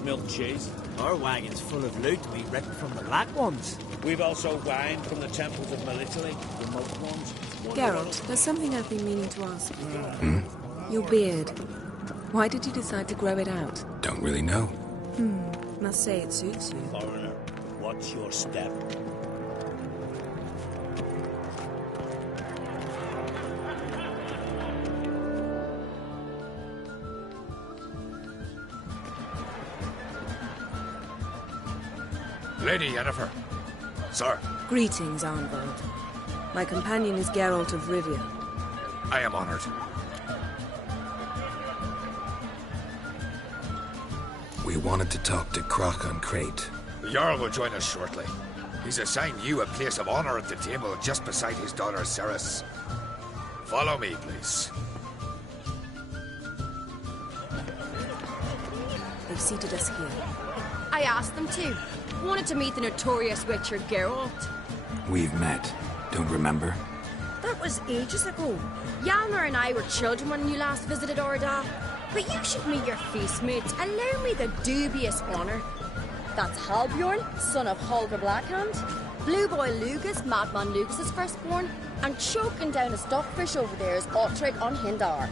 goat's milk cheese. Our wagon's full of loot we ripped from the Black Ones. We've also wine from the temples of Melitele, the most ones. Geralt, there's something I've been meaning to ask you. Your beard. Why did you decide to grow it out? Don't really know. Must say it suits you. Foreigner, what's your step? Lady Yennefer. Sir, Greetings, Arnvald. My companion is Geralt of Rivia. I am honored. We wanted to talk to Croc on Crate. The Jarl will join us shortly. He's assigned you a place of honor at the table just beside his daughter Ceres. Follow me, please. They've seated us here. I asked them to. Wanted to meet the notorious Witcher Geralt. We've met. Don't remember? That was ages ago. Hjalmar and I were children when you last visited Ordal. But you should meet your feast mates. Allow me the dubious honor. That's Halbjorn, son of Holger Blackhand. Blue Boy Lugus, Madman Lugus' firstborn. And choking down a stockfish over there is Ottrig on Hindar.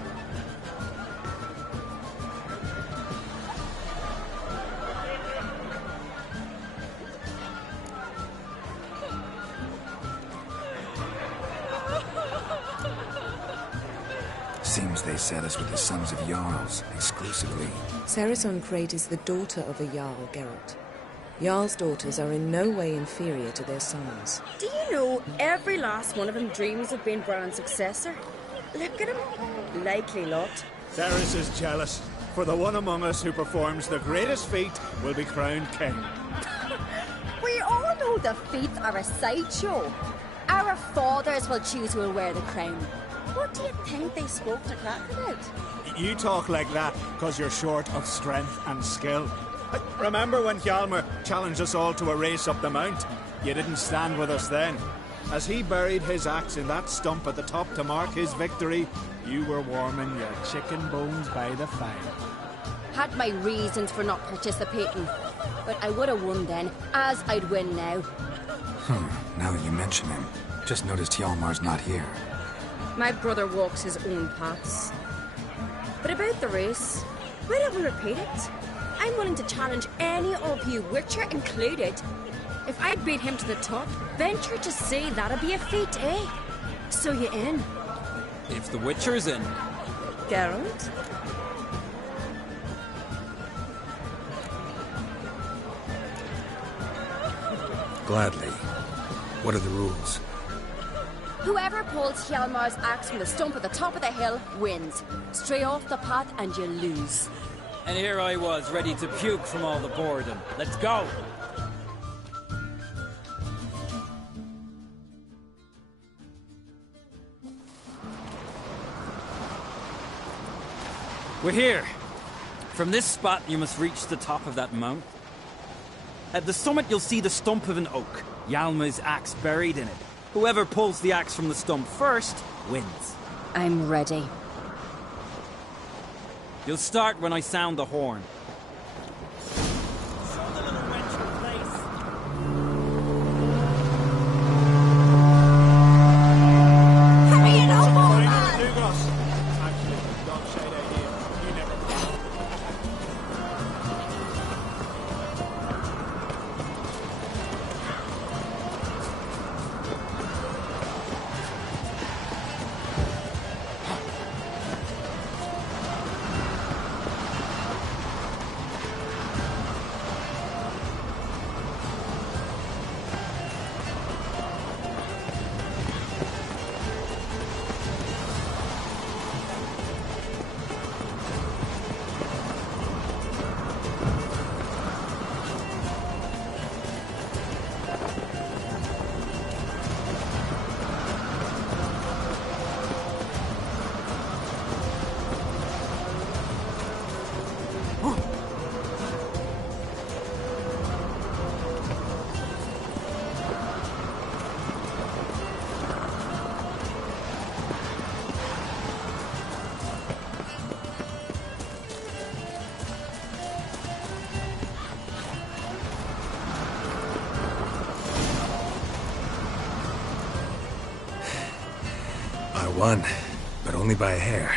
Seems they set us with the sons of Jarls, exclusively. Ceres on Crate is the daughter of a Jarl, Geralt. Jarl's daughters are in no way inferior to their sons. Do you know every last one of them dreams of being Bran's successor? Look at him. Likely lot. Ceres is jealous, for the one among us who performs the greatest feat will be crowned king. We all know the feats are a sideshow. Our fathers will choose who will wear the crown. What do you think they spoke to Crack about? You talk like that because you're short of strength and skill. Remember when Hjalmar challenged us all to a race up the mount? You didn't stand with us then. As he buried his axe in that stump at the top to mark his victory, you were warming your chicken bones by the fire. Had my reasons for not participating, but I would have won then, as I'd win now. Now that you mention him, just noticed Hjalmar's not here. My brother walks his own paths. But about the race, why don't we repeat it? I'm willing to challenge any of you, Witcher included. If I beat him to the top, venture to say that'd be a feat, eh? So you in? If the Witcher's in. Geralt? Gladly. What are the rules? Whoever pulls Hjalmar's axe from the stump at the top of the hill wins. Stray off the path and you lose. And here I was, ready to puke from all the boredom. Let's go! We're here. From this spot, you must reach the top of that mount. At the summit, you'll see the stump of an oak. Hjalmar's axe buried in it. Whoever pulls the axe from the stump first, wins. I'm ready. You'll start when I sound the horn. Show the little wench her place. Hurry it up, old Fine, man! Lugos. Actually, dog shade idea. You never know. won, but only by a hair.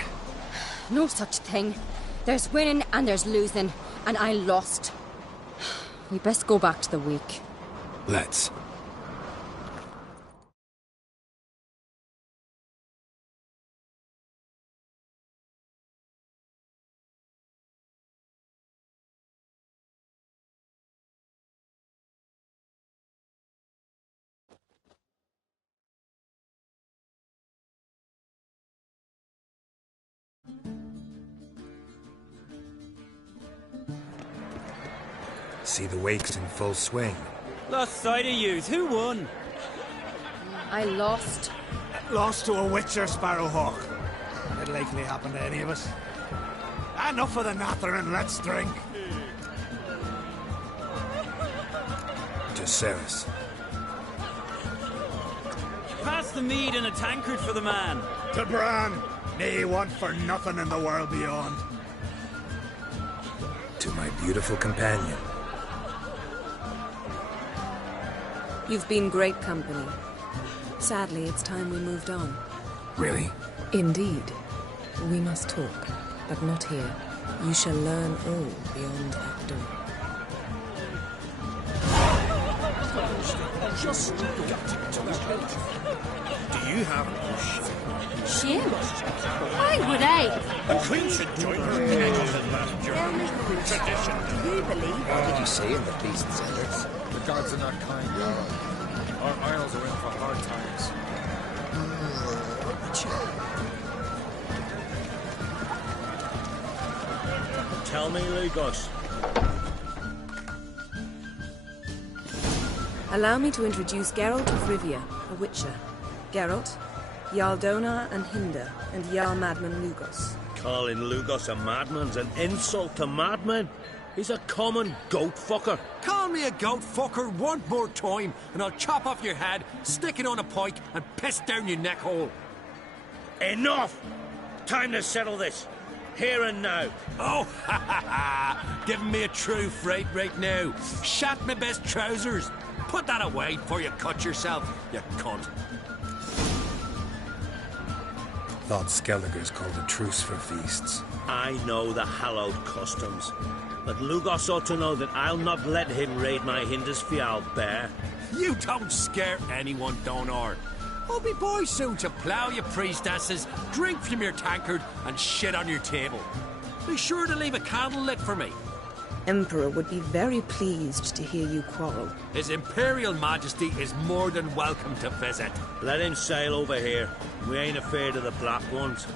No such thing. There's winning and there's losing, and I lost. We best go back to the wake. Let's. See the wakes in full swing. Lost sight of yous. Who won? I lost. Lost to a witcher, Sparrowhawk. It'll likely happen to any of us. Enough of the natter and let's drink. To Ceres. Pass the mead in a tankard for the man. To Bran. Nae want for nothing in the world beyond. To my beautiful companion. You've been great company. Sadly, it's time we moved on. Really? Indeed. We must talk, but not here. You shall learn all beyond that door. Do you have Shame? Why would I? the Queen should join her kegels and laughter. Tradition. Do you believe what did you say in the beast's enders? The gods are not kind, Jarl. Our isles are in for hard times. Tell me, Lugos. Allow me to introduce Geralt of Rivia, a witcher. Geralt, Jarl Donar and Hinder, and Jarl Madman Lugos. Calling Lugos a madman's an insult to madmen. He's a common goat fucker. Call me a goat fucker one more time, and I'll chop off your head, stick it on a pike, and piss down your neck hole. Enough! Time to settle this. Here and now. Oh, ha ha ha! Giving me a true fright right now. Shat my best trousers. Put that away before you cut yourself, you cunt. Thought Skelliger's called a truce for feasts. I know the hallowed customs. But Lugos ought to know that I'll not let him raid my Hindisfial bear. You don't scare anyone, Donar. I'll be boy soon to plough your priestesses, drink from your tankard, and shit on your table. Be sure to leave a candle lit for me. Emperor would be very pleased to hear you quarrel. His Imperial Majesty is more than welcome to visit. Let him sail over here. We ain't afraid of the Black Ones.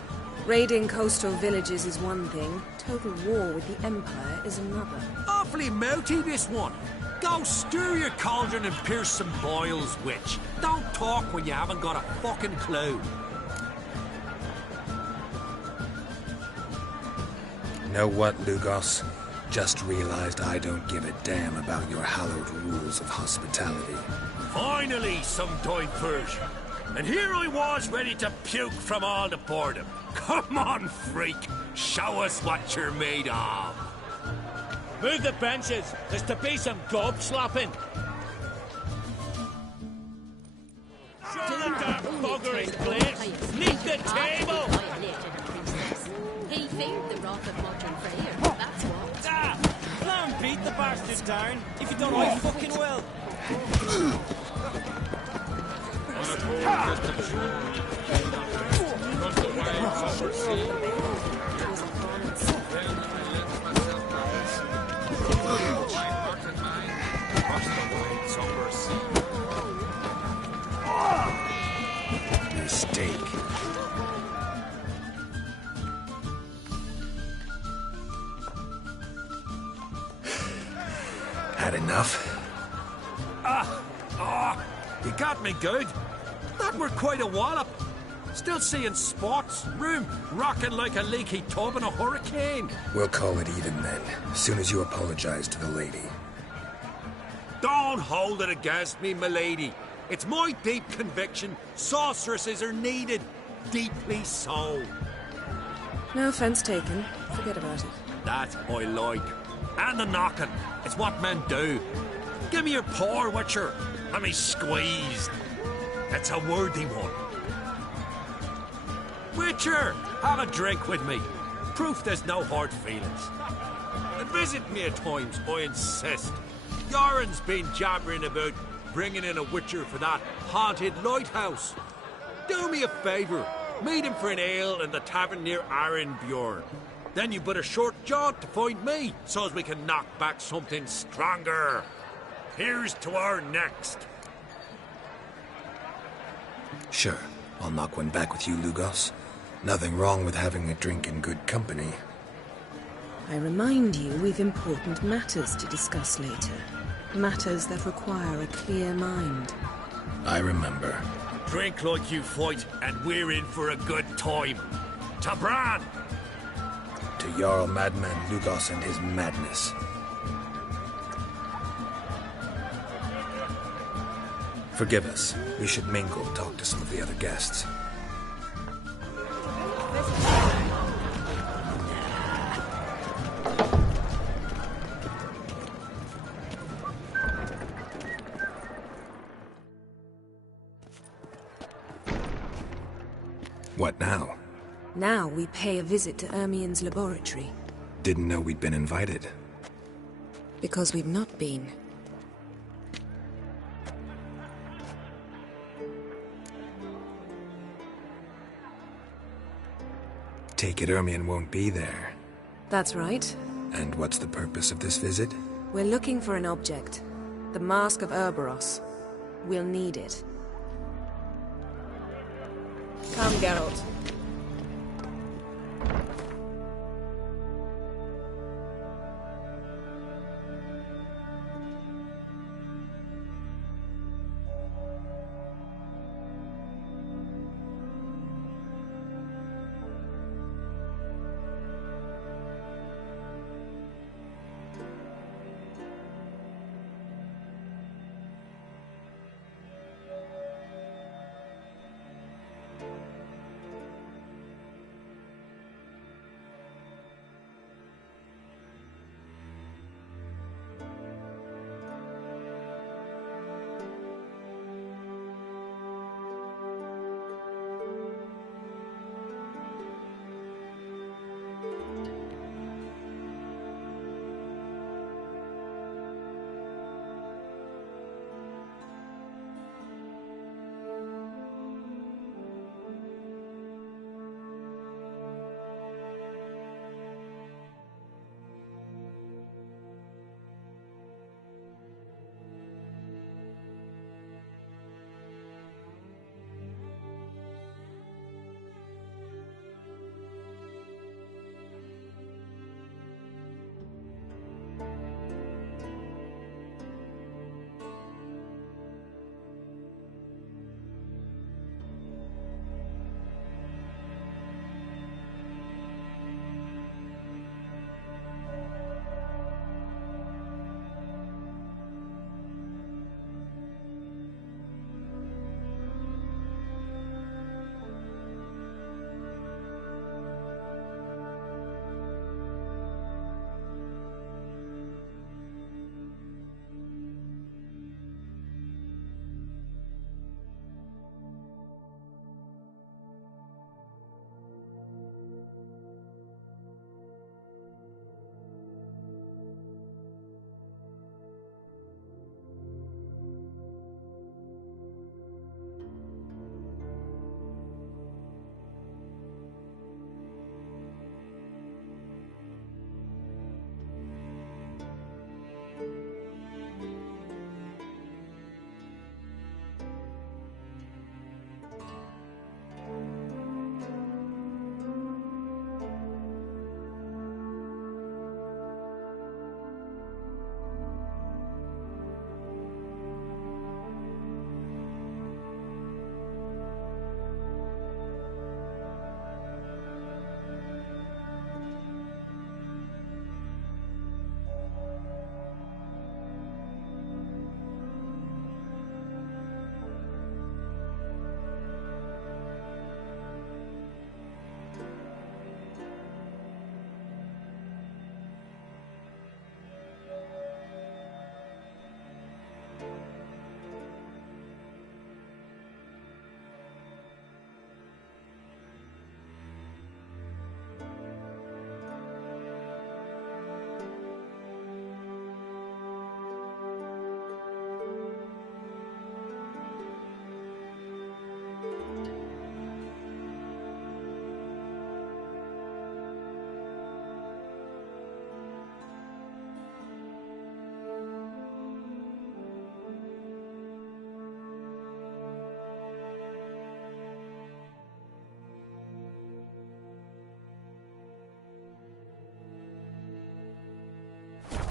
Raiding coastal villages is one thing. Total war with the Empire is another. Awfully mouty, this one. Go stir your cauldron and pierce some boils, witch. Don't talk when you haven't got a fucking clue. Know what, Lugos? Just realized I don't give a damn about your hallowed rules of hospitality. Finally, some diversion. And here I was ready to puke from all the boredom. Come on, freak. Show us what you're made of. Move the benches. There's to be some gob slapping. To the dark buggery place. Neath the table. He feigned the wrath of modern Freyr, that's what. Ah! Plow and beat the bastard down. If you don't, I fucking will. Mistake. Had enough? You got me good. That were quite a wallop. Still seeing spots, room rocking like a leaky tub in a hurricane. We'll call it even then, as soon as you apologize to the lady. Don't hold it against me, milady. It's my deep conviction sorceresses are needed. Deeply so. No offense taken. Forget about it. That I like. And the knocking. It's what men do. Give me your paw, Witcher. Let me squeeze. It's a worthy one. Witcher, have a drink with me. Proof there's no hard feelings. And visit me at times, I insist. Yoren's been jabbering about bringing in a Witcher for that haunted lighthouse. Do me a favour. Meet him for an ale in the tavern near Arenbjorn. Then you but a short jaunt to find me, so as we can knock back something stronger. Here's to our next. Sure, I'll knock one back with you, Lugos. Nothing wrong with having a drink in good company. I remind you we've important matters to discuss later. Matters that require a clear mind. I remember. Drink like you fight, and we're in for a good time. To Bran! To Jarl Madman Lugos and his madness. Forgive us. We should mingle, talk to some of the other guests. What now? Now we pay a visit to Ermien's laboratory. Didn't know we'd been invited. Because we've not been. Take it Ermien won't be there. That's right. And what's the purpose of this visit? We're looking for an object. The Mask of Urboros. We'll need it. Come, Geralt.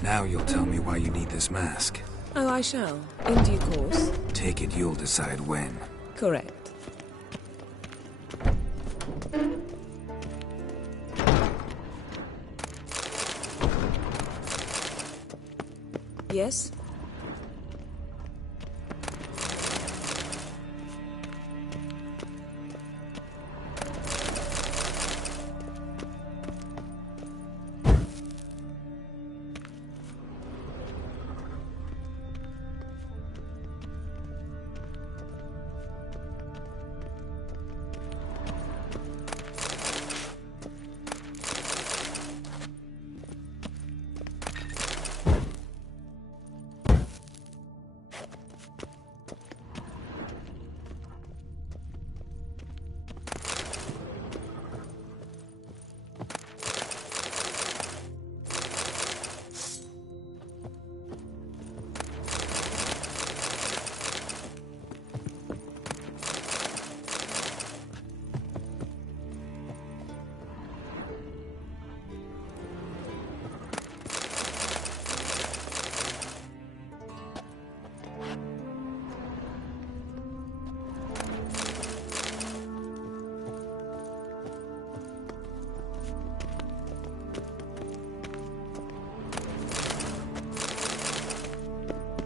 Now you'll tell me why you need this mask. Oh, I shall. In due course. Take it you'll decide when. Correct. Yes?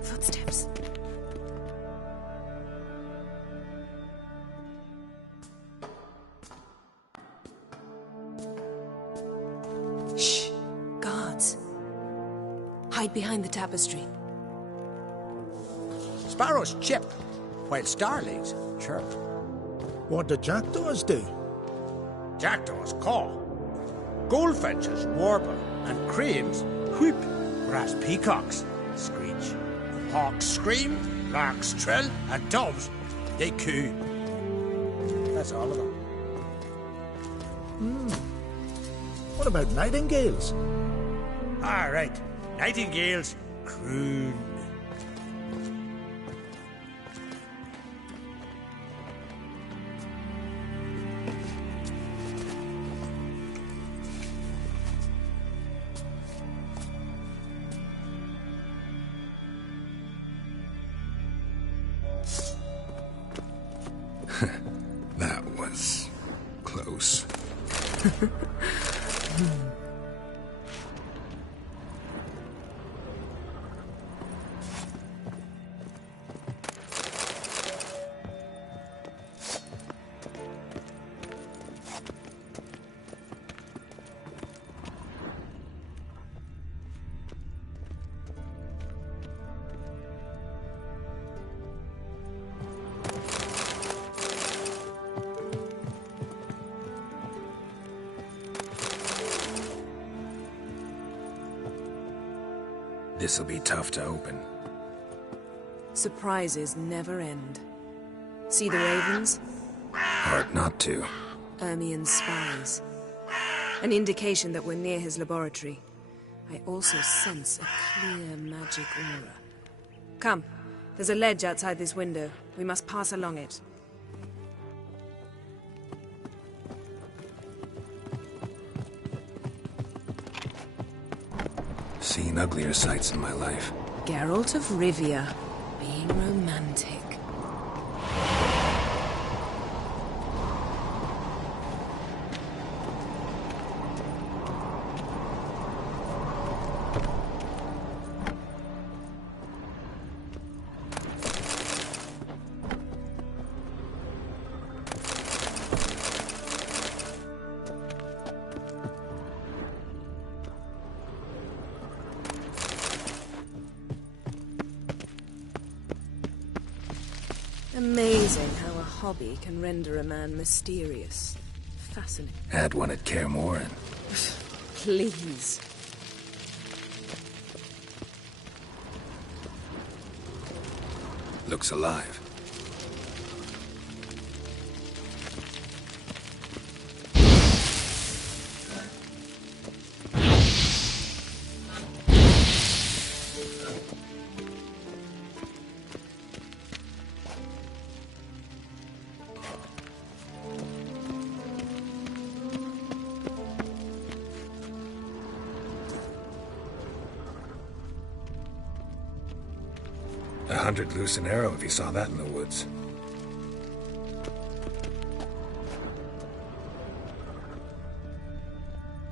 Footsteps. Shh! Guards. Hide behind the tapestry. Sparrows chip, while starlings chirp. What do jackdaws do? Jackdaws caw. Goldfinches warble, and cranes whoop, whereas peacocks screech. Hawks scream, larks trill, and doves, they coo. That's all of them. What about nightingales? All right, nightingales croon. That was close. This'll be tough to open. Surprises never end. See the ravens? Hard not to. Ermien's spies. An indication that we're near his laboratory. I also sense a clear magic aura. Come, there's a ledge outside this window. We must pass along it. Seen uglier sights in my life. Geralt of Rivia, being romantic. Amazing how a hobby can render a man mysterious. Fascinating. Had one at Kaer Morhen. Please. Looks alive. 100 loose an arrow if he saw that in the woods.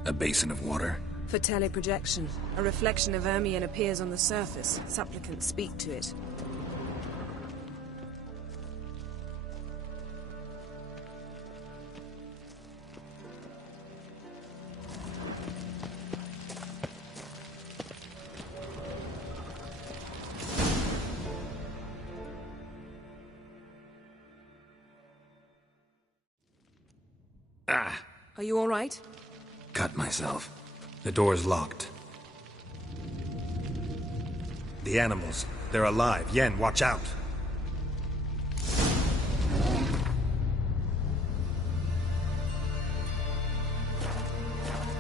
A basin of water? For teleprojection. A reflection of Ermion appears on the surface. Supplicants speak to it. Ah! Are you all right? Cut myself. The door's locked. The animals. They're alive. Yen, watch out!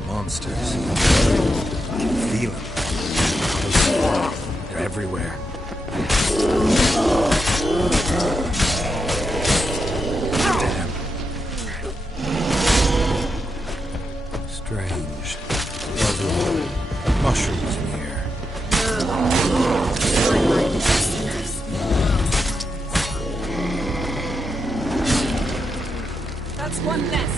Monsters. I can feel them. They're everywhere. Damn. Strange. Mushrooms in here. That's one less.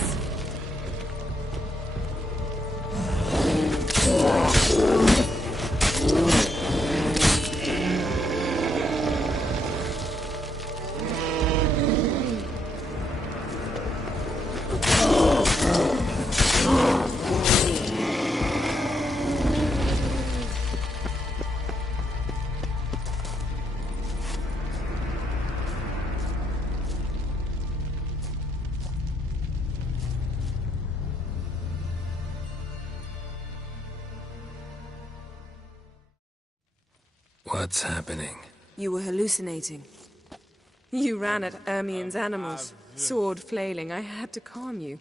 What's happening? You were hallucinating. You ran at Ermion's animals, sword flailing. I had to calm you.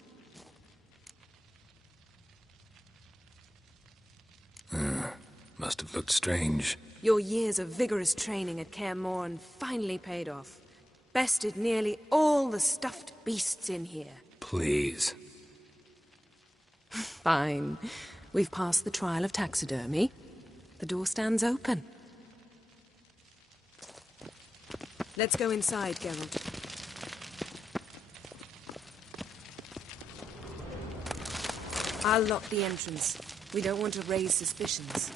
Must have looked strange. Your years of vigorous training at Kaer Morhen finally paid off. Bested nearly all the stuffed beasts in here. Please. Fine. We've passed the trial of taxidermy. The door stands open. Let's go inside, Geralt. I'll lock the entrance. We don't want to raise suspicions.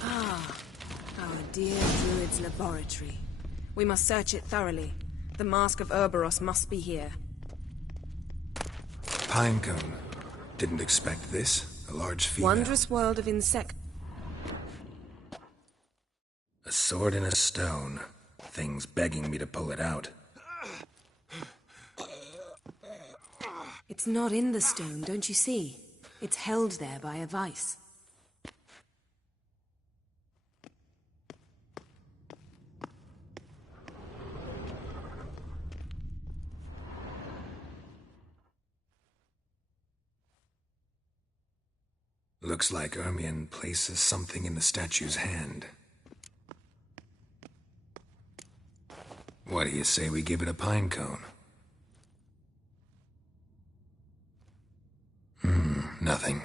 Ah, our dear Druid's laboratory. We must search it thoroughly. The Mask of Ouroboros must be here. Pinecone. Didn't expect this. A large female. Wondrous world of insect. A sword in a stone. Thing's begging me to pull it out. It's not in the stone, don't you see? It's held there by a vice. Looks like Ermion places something in the statue's hand. What do you say we give it a pinecone? Nothing.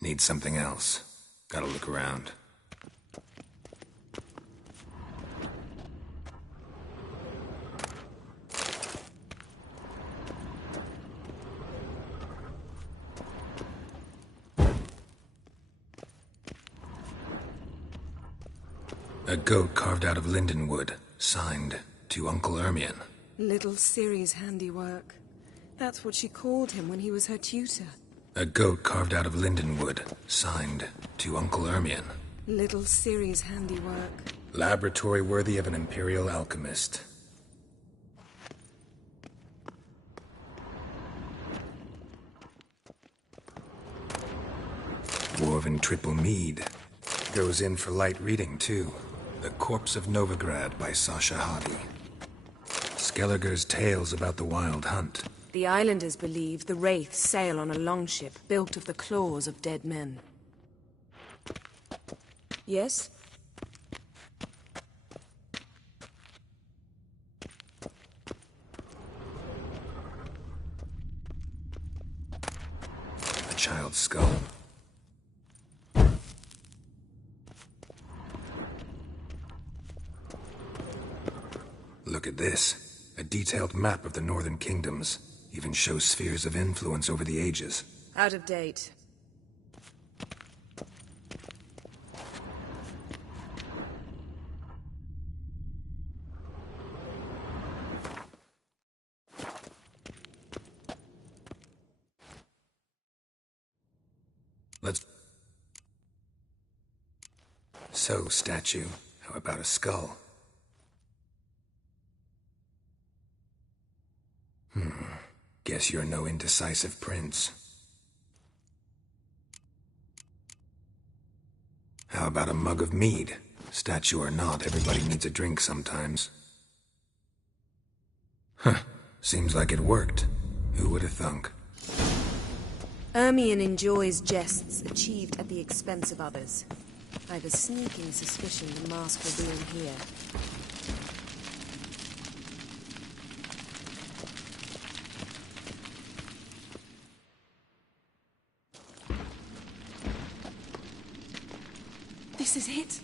Need something else. Gotta look around. A goat carved out of lindenwood, signed to Uncle Ermion. Little Ciri's handiwork. That's what she called him when he was her tutor. A goat carved out of lindenwood, signed to Uncle Ermion. Little Ciri's handiwork. Laboratory worthy of an imperial alchemist. Dwarven triple mead. Goes in for light reading, too. The Corpse of Novigrad by Sasha Hadi. Skelliger's tales about the Wild Hunt. The islanders believe the Wraiths sail on a longship built of the claws of dead men. Yes? child's skull. Look at this. A detailed map of the Northern Kingdoms. Even shows spheres of influence over the ages. Out of date. Let's... So, statue, how about a skull? Guess you're no indecisive prince. How about a mug of mead? Statue or not, everybody needs a drink sometimes. Huh. Seems like it worked. Who would have thunk? Ermion enjoys jests achieved at the expense of others. I've a sneaking suspicion the mask will be in here. This is it.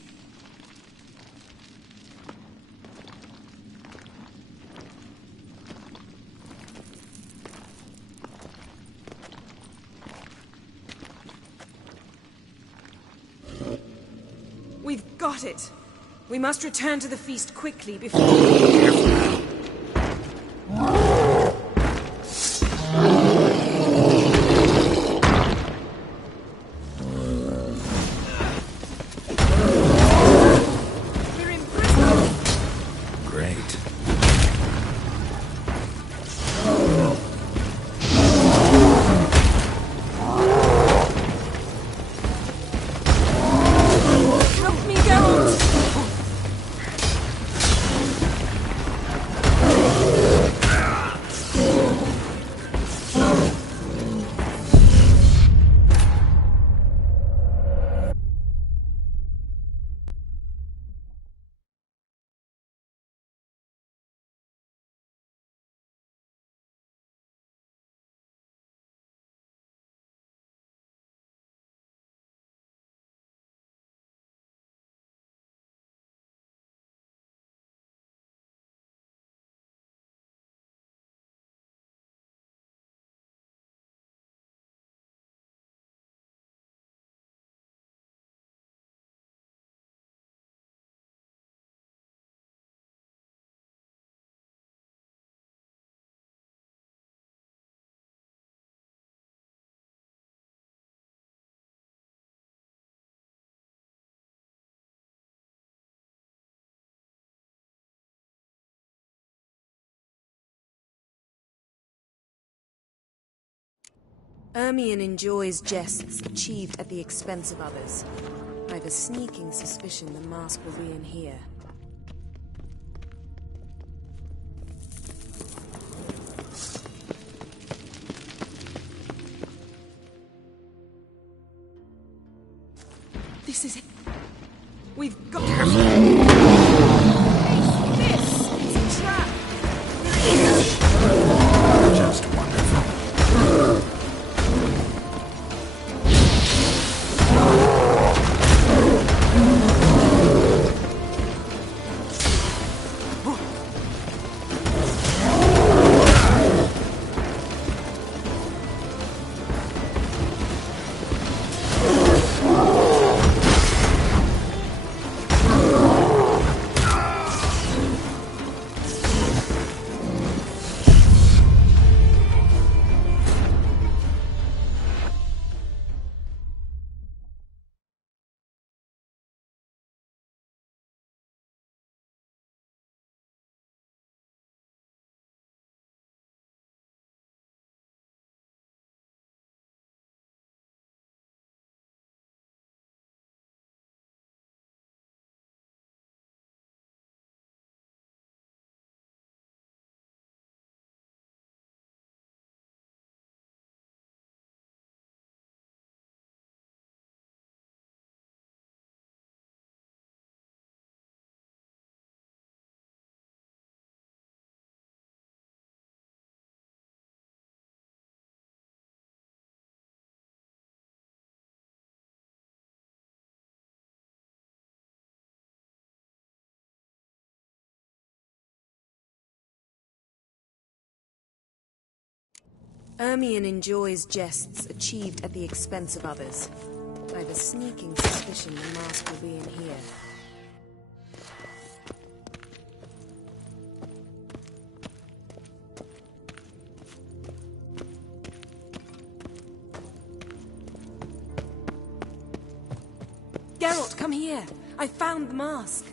We've got it. We must return to the feast quickly before... Careful. Ermion enjoys jests achieved at the expense of others. I've a sneaking suspicion the mask will be in here. This is it. We've got... This is a trap! Just wonderful. Ermion enjoys jests achieved at the expense of others. I've a sneaking suspicion the mask will be in here. Geralt, come here! I found the mask!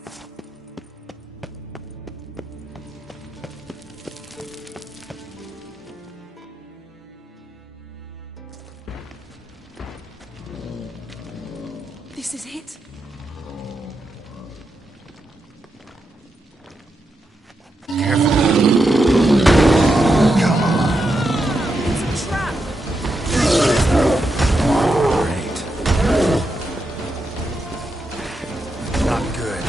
This is it. Careful. Come on. It's a trap. Great. Not good.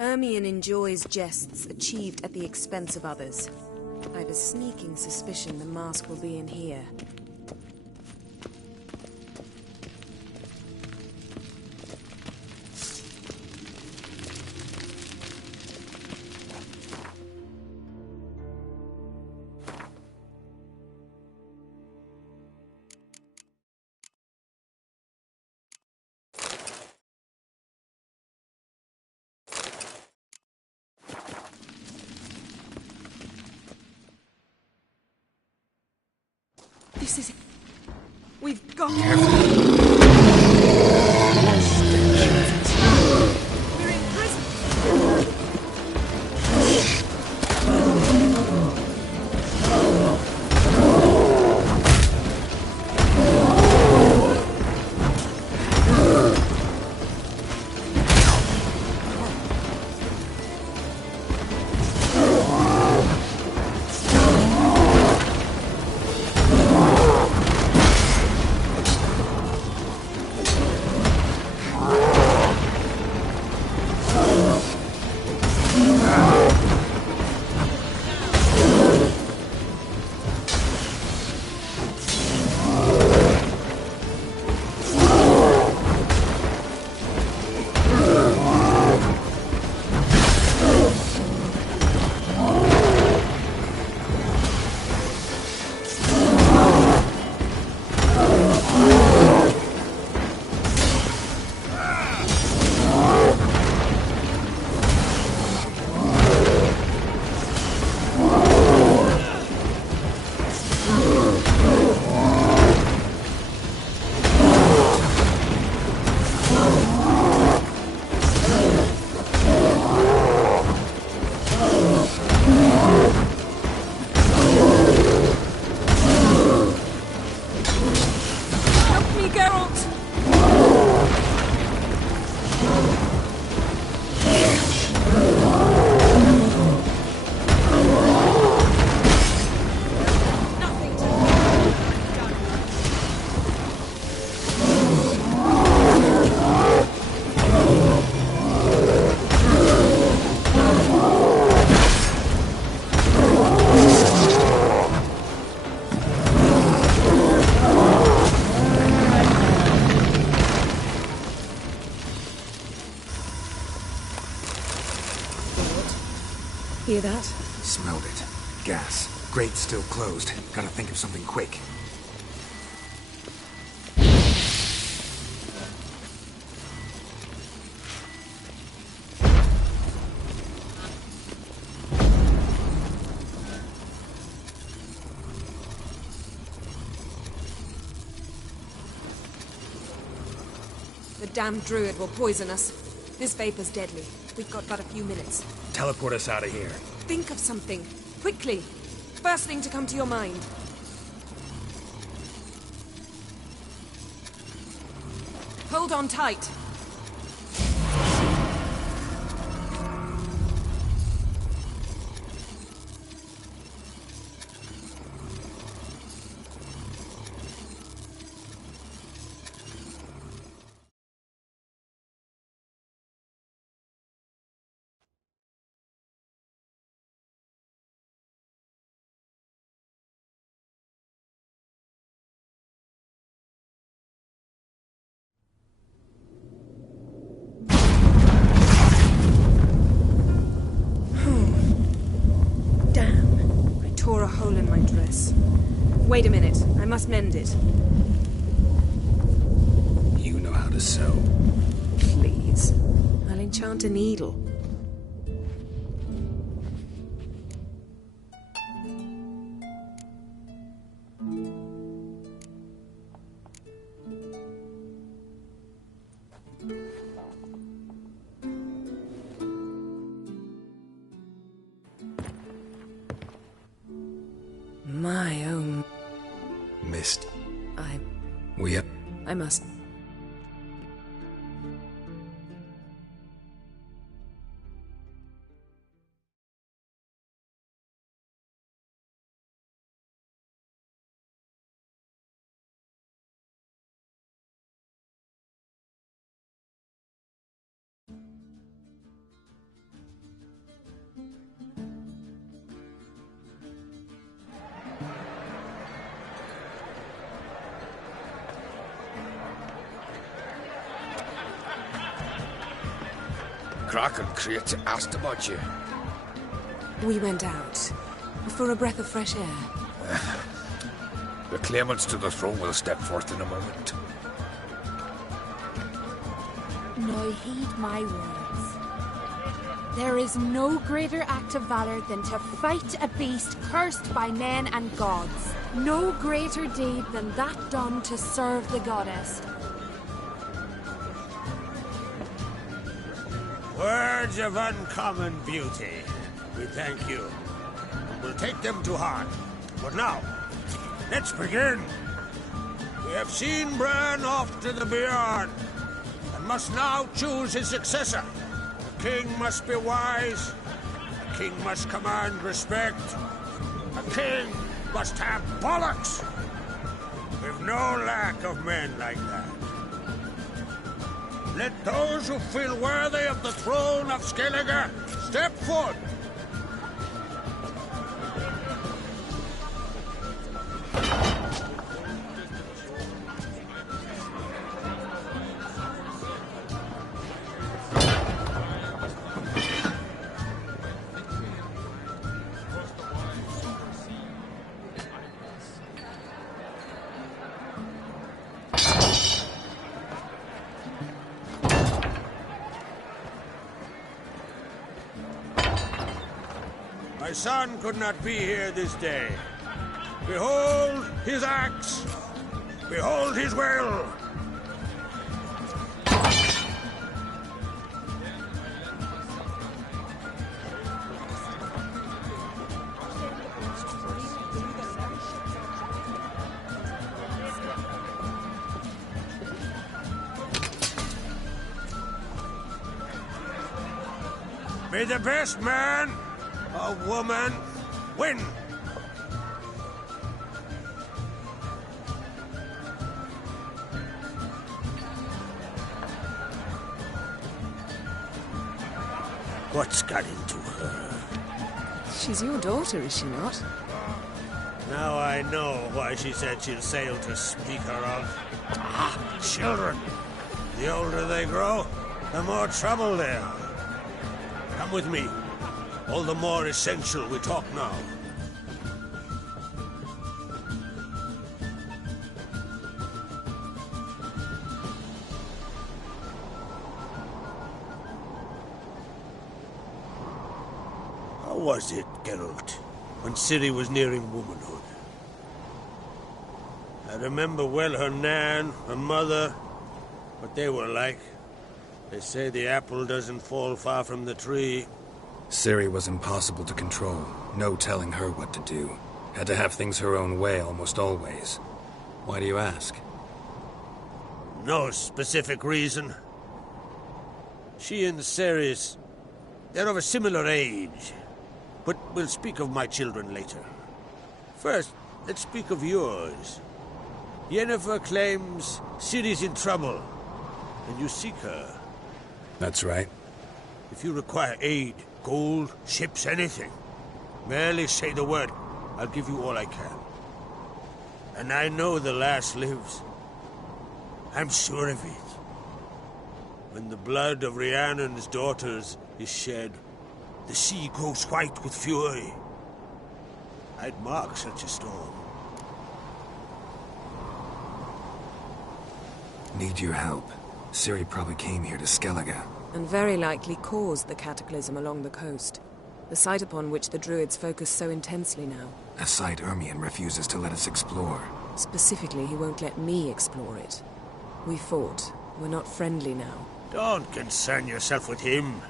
Ermion enjoys jests achieved at the expense of others. I've a sneaking suspicion the mask will be in here. This is it. We've got... Careful. We're in prison. Hear that? Smelled it. Gas. Grate still closed. Gotta think of something quick. The damned druid will poison us. This vapor's deadly. We've got but a few minutes. Teleport us out of here. Think of something. Quickly. First thing to come to your mind. Hold on tight. Tore a hole in my dress. Wait a minute. I must mend it. You know how to sew. Please. I'll enchant a needle. My own... Missed. I must... Kraken Creates asked about you. We went out. For a breath of fresh air. The claimants to the throne will step forth in a moment. Now heed my words. There is no greater act of valor than to fight a beast cursed by men and gods. No greater deed than that done to serve the goddess. Words of uncommon beauty. We thank you. We'll take them to heart. But now, let's begin. We have seen Bran off to the Beyond, and must now choose his successor. A king must be wise. A king must command respect. A king must have bollocks. We've no lack of men like that. Let those who feel worthy of the throne of Skellige step forward. My son could not be here this day. Behold his axe. Behold his will. May the best man or woman win. What's got into her? She's your daughter, is she not? Now I know why she said she'll sail to speak her of. Ah, children. The older they grow, the more trouble they are. Come with me. All the more essential we talk now. How was it, Geralt, when Ciri was nearing womanhood? I remember well her nan, her mother, what they were like. They say the apple doesn't fall far from the tree. Ciri was impossible to control. No telling her what to do. Had to have things her own way almost always. Why do you ask? No specific reason. She and Ceres, they're of a similar age. But we'll speak of my children later. First, let's speak of yours. Yennefer claims Ciri's in trouble, and you seek her. That's right. If you require aid, gold, ships, anything, merely say the word. I'll give you all I can. And I know the lass lives. I'm sure of it. When the blood of Rhiannon's daughters is shed, the sea grows white with fury. I'd mark such a storm. Need your help. Ciri probably came here to Skellige. And very likely caused the cataclysm along the coast. The site upon which the Druids focus so intensely now. A site Ermion refuses to let us explore. Specifically, he won't let me explore it. We fought. We're not friendly now. Don't concern yourself with him.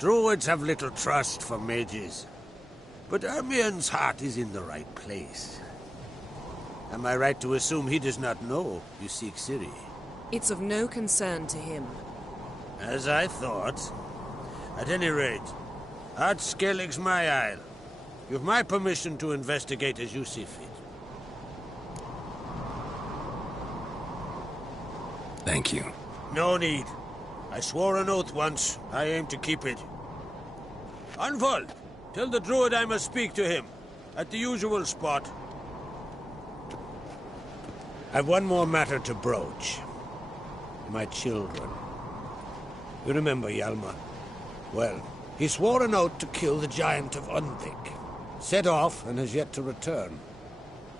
Druids have little trust for mages. But Ermion's heart is in the right place. Am I right to assume he does not know you seek Ciri? It's of no concern to him. As I thought. At any rate, Ard Skellig's my isle. You've my permission to investigate as you see fit. Thank you. No need. I swore an oath once. I aim to keep it. Anvald, tell the druid I must speak to him. At the usual spot. I've one more matter to broach. My children. You remember Hjalmar? Well, he swore an oath to kill the giant of Undvik. Set off and has yet to return.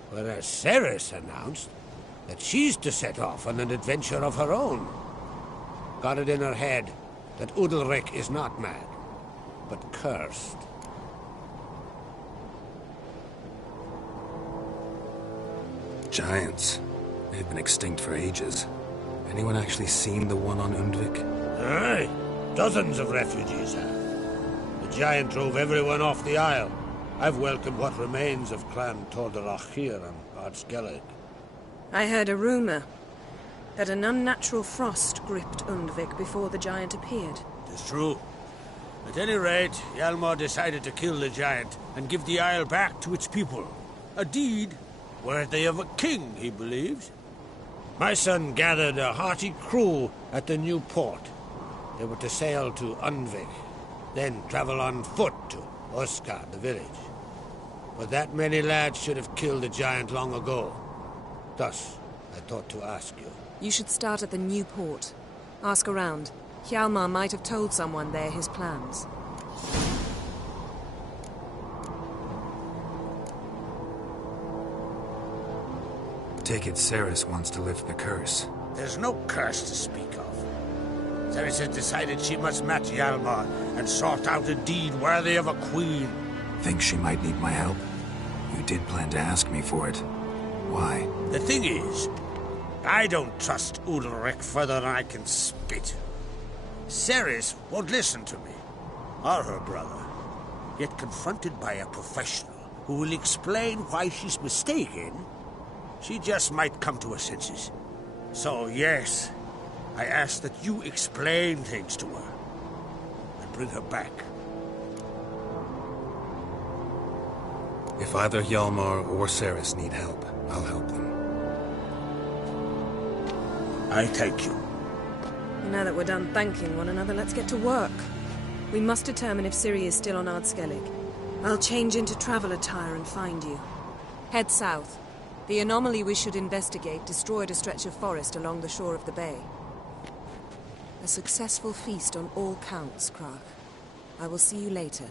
Whereas Ceres announced that she's to set off on an adventure of her own. Got it in her head that Udalric is not mad, but cursed. Giants. They've been extinct for ages. Anyone actually seen the one on Undvik? Aye. Dozens of refugees have. The giant drove everyone off the isle. I've welcomed what remains of Clan Tordarach here on Ard Skellig. I heard a rumor that an unnatural frost gripped Undvik before the giant appeared. It's true. At any rate, Hjalmar decided to kill the giant and give the isle back to its people. A deed worthy of a king, he believes. My son gathered a hearty crew at the new port. They were to sail to Undvik, then travel on foot to Oskar, the village. But that many lads should have killed the giant long ago. Thus, I thought to ask you. You should start at the new port. Ask around. Hjalmar might have told someone there his plans. Take it Ceres wants to lift the curse. There's no curse to speak of. Ceres has decided she must match Hjalmar and sort out a deed worthy of a queen. Think she might need my help? You did plan to ask me for it. Why? The thing is, I don't trust Udalric further than I can spit. Ceres won't listen to me, or her brother. Yet confronted by a professional who will explain why she's mistaken, she just might come to her senses. So, yes, I ask that you explain things to her and bring her back. If either Hjalmar or Ceres need help, I'll help them. I thank you. Now that we're done thanking one another, let's get to work. We must determine if Ciri is still on Ard Skellig. I'll change into travel attire and find you. Head south. The anomaly we should investigate destroyed a stretch of forest along the shore of the bay. A successful feast on all counts, Krach. I will see you later.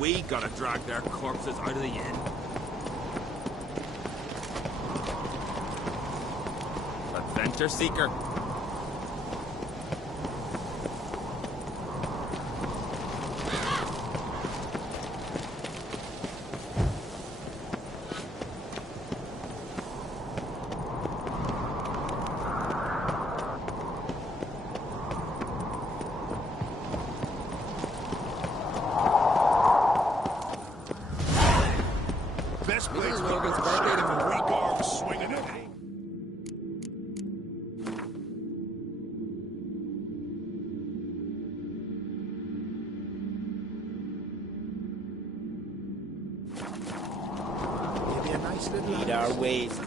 We gotta drag their corpses out of the inn. Adventure seeker. Best place Logan's birthday to the weak arm swinging it. Maybe a nice little Lead our ways.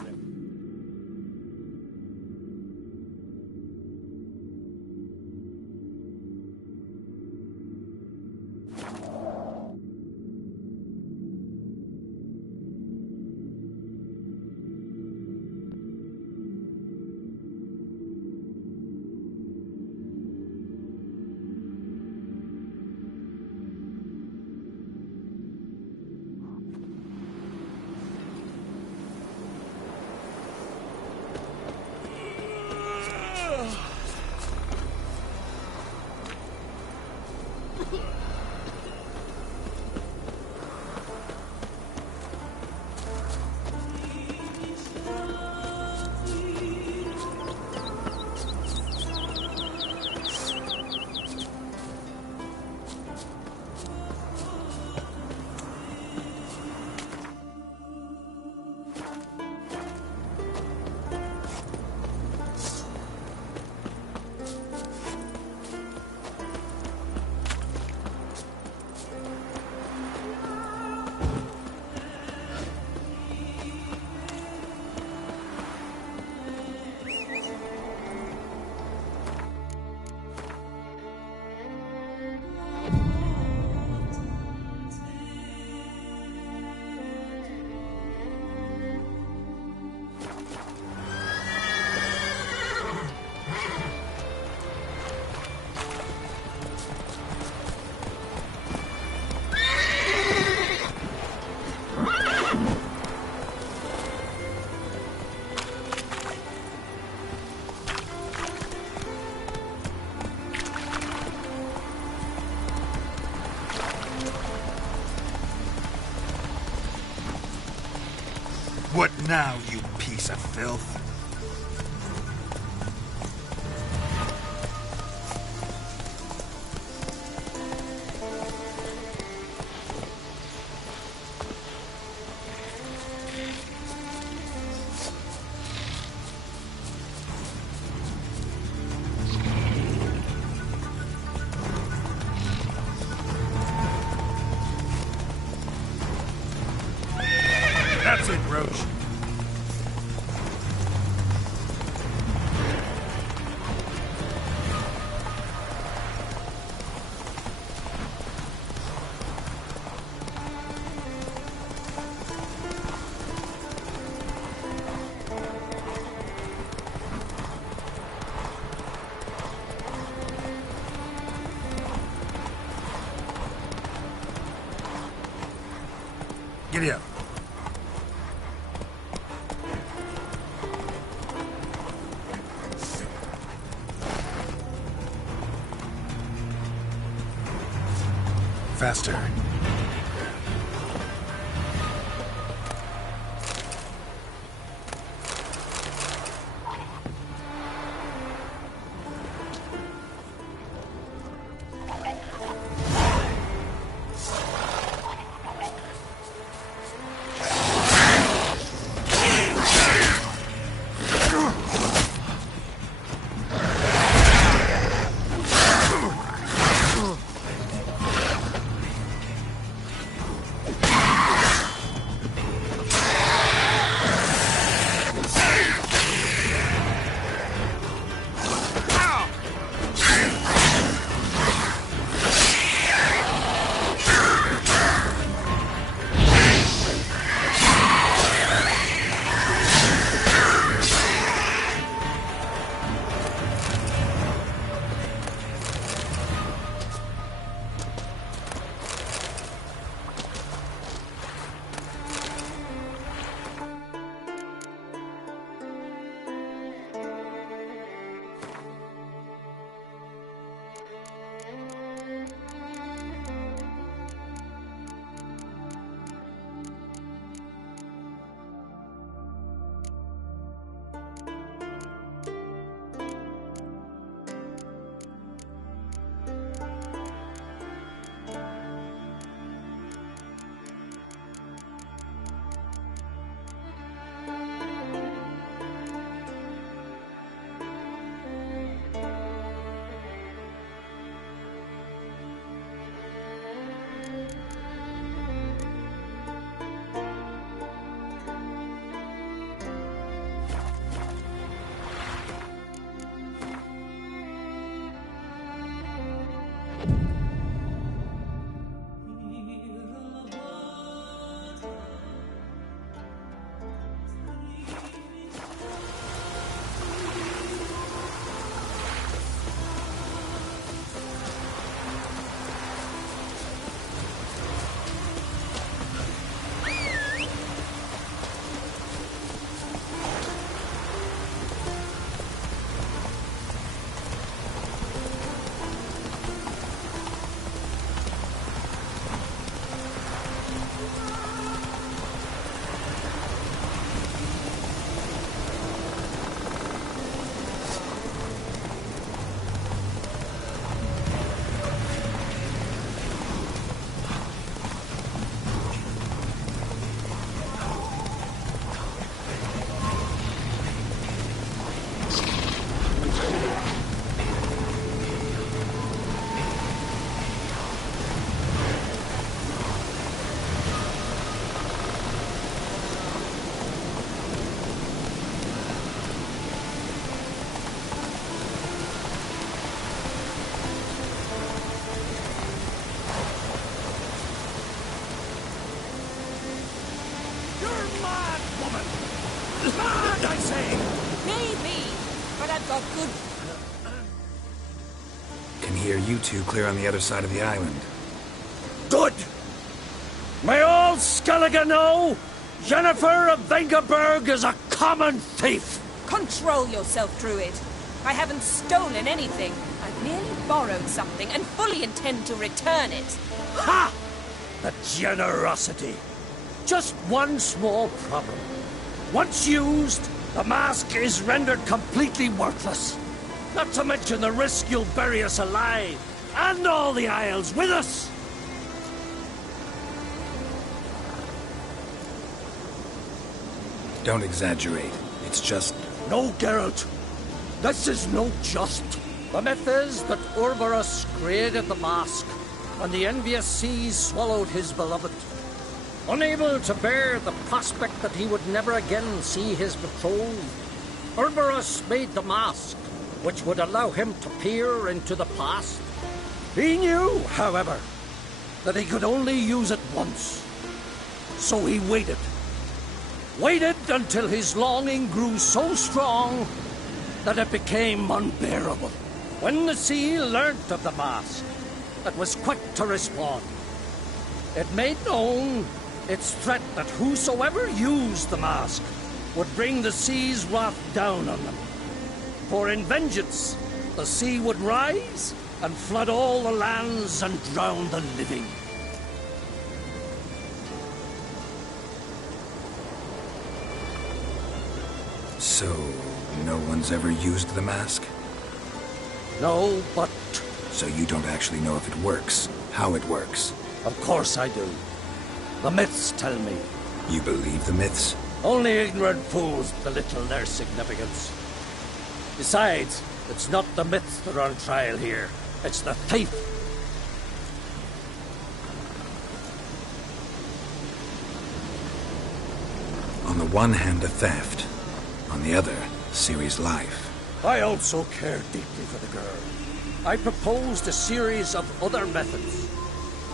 What now, you piece of filth? That's it, Roach. Giddy up. Faster. Land, I say! Maybe, but I've got good... Can hear you two clear on the other side of the island. Good! May all Skellige know Jennifer of Vengerberg is a common thief! Control yourself, Druid. I haven't stolen anything. I've merely borrowed something and fully intend to return it. Ha! The generosity. Just one small problem. Once used, the mask is rendered completely worthless. Not to mention the risk you'll bury us alive, and all the Isles with us. Don't exaggerate. It's just... No, Geralt. This is no just. The myth is that Urborus created the mask, and the envious seas swallowed his beloved. Unable to bear the prospect that he would never again see his betrothed, Urborus made the mask, which would allow him to peer into the past. He knew, however, that he could only use it once. So he waited. Waited until his longing grew so strong that it became unbearable. When the sea learnt of the mask, it was quick to respond. It made known its threat that whosoever used the mask would bring the sea's wrath down on them. For in vengeance, the sea would rise and flood all the lands and drown the living. So, no one's ever used the mask? No, but... So you don't actually know if it works, how it works? Of course I do. The myths tell me. You believe the myths? Only ignorant fools belittle their significance. Besides, it's not the myths that are on trial here. It's the thief. On the one hand, a theft. On the other, Ciri's life. I also care deeply for the girl. I proposed a series of other methods.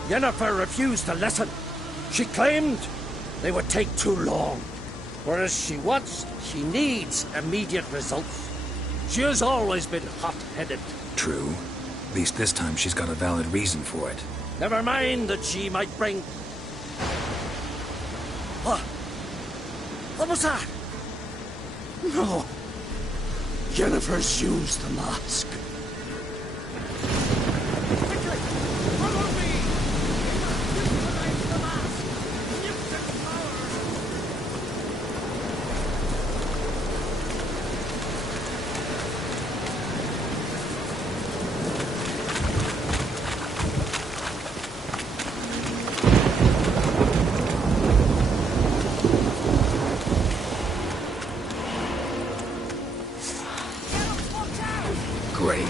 Yennefer refused to listen. She claimed they would take too long. Whereas she needs immediate results. She has always been hot-headed. True. At least this time she's got a valid reason for it. Never mind that she might bring... What was that? No. Yennefer's used the mask. Great.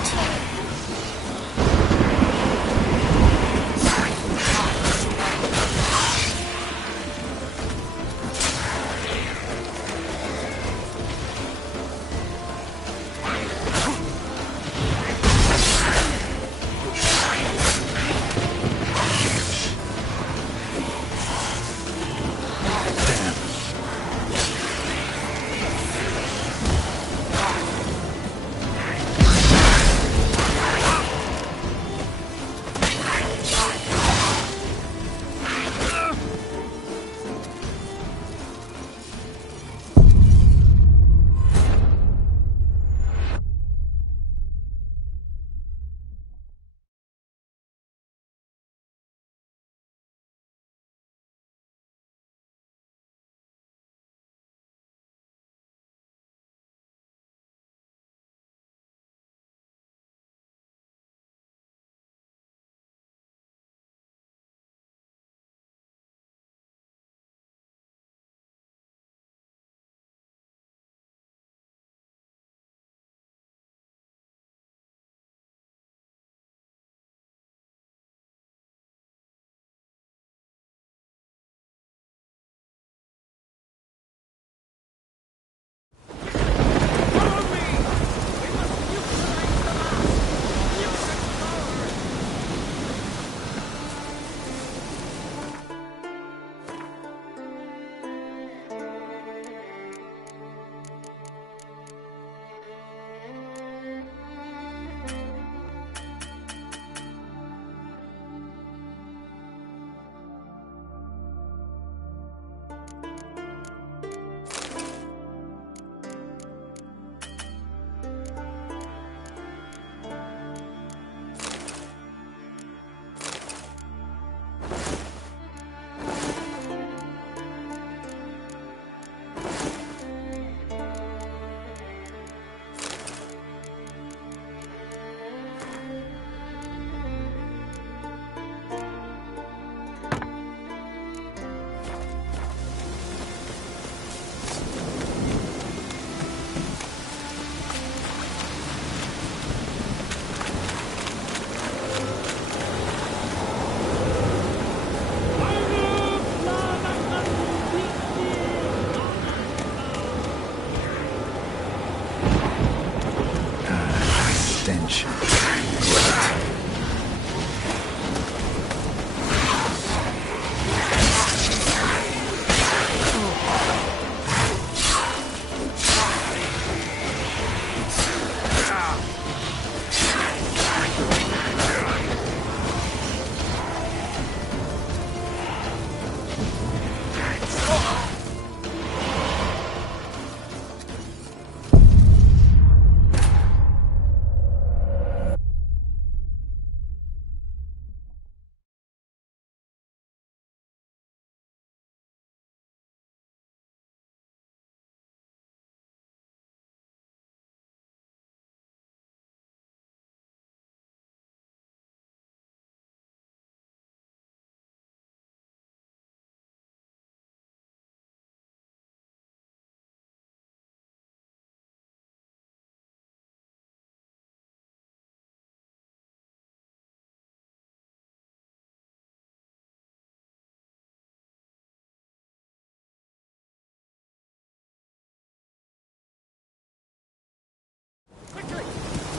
Quickly!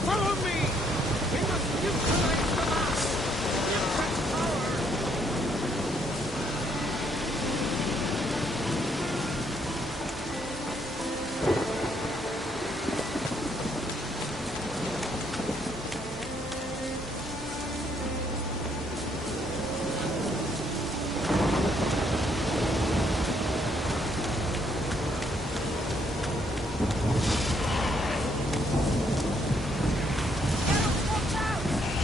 Follow me! We must neutralize the mass! Impact power!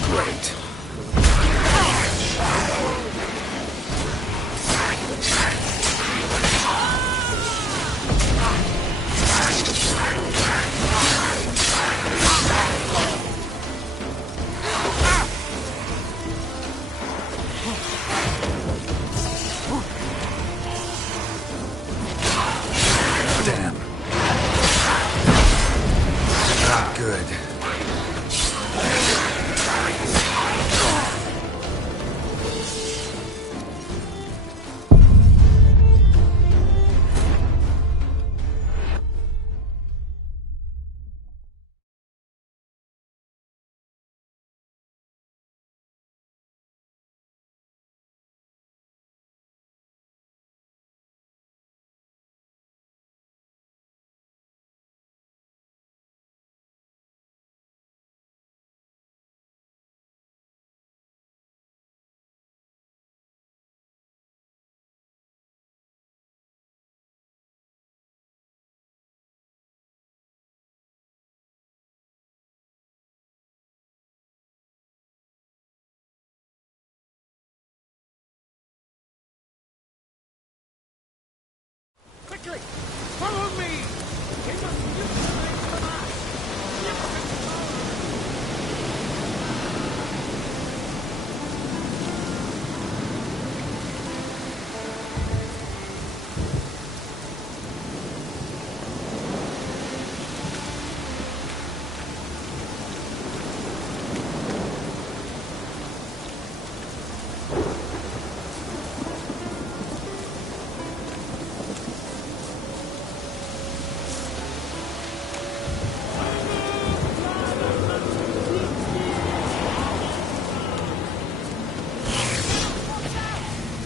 Great. Damn. Not good. Quickly! Follow me! We must neutralize the mass! Impact power!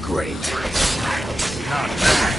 Great. Not bad.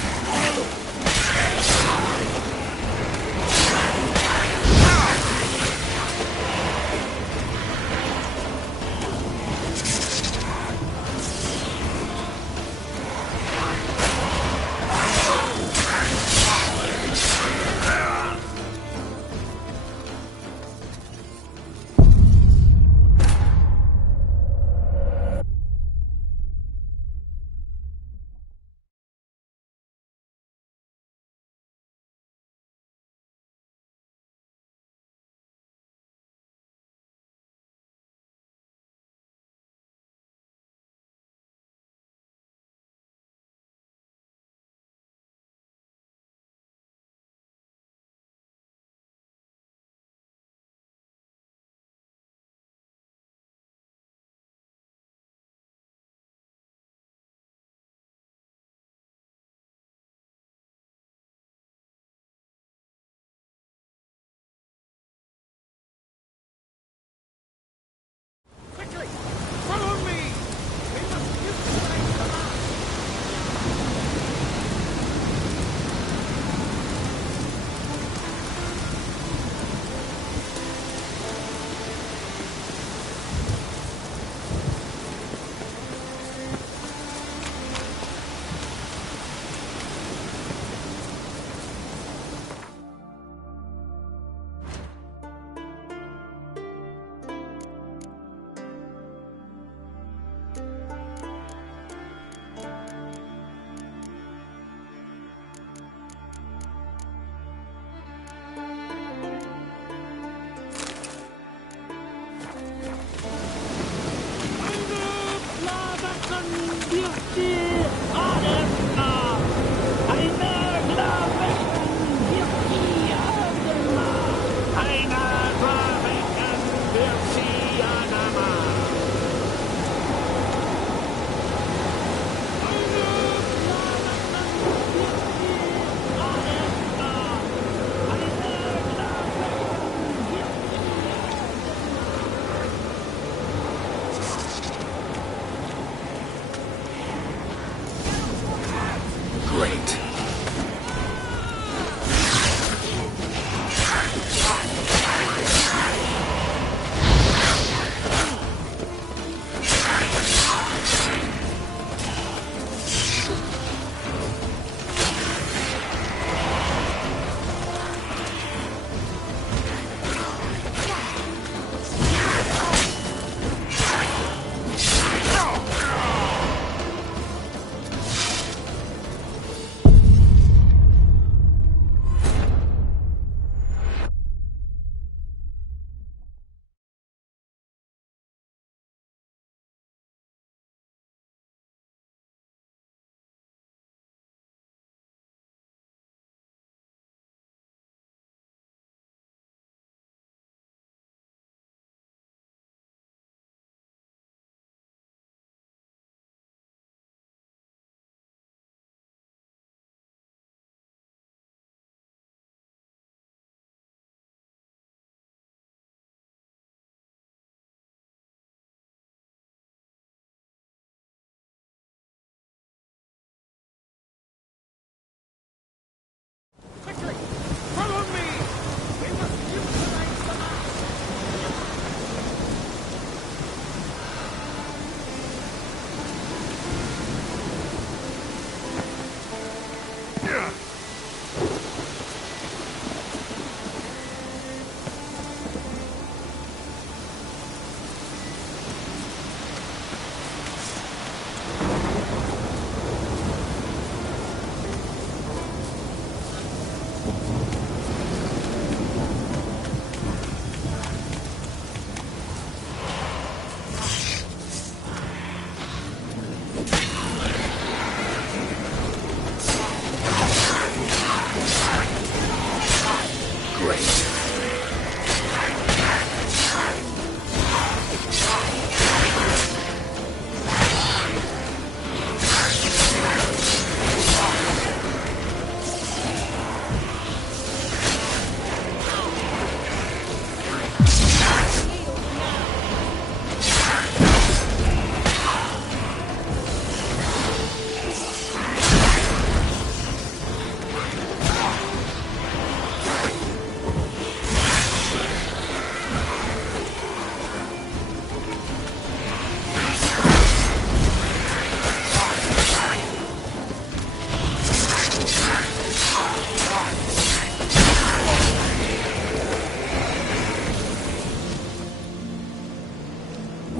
Great.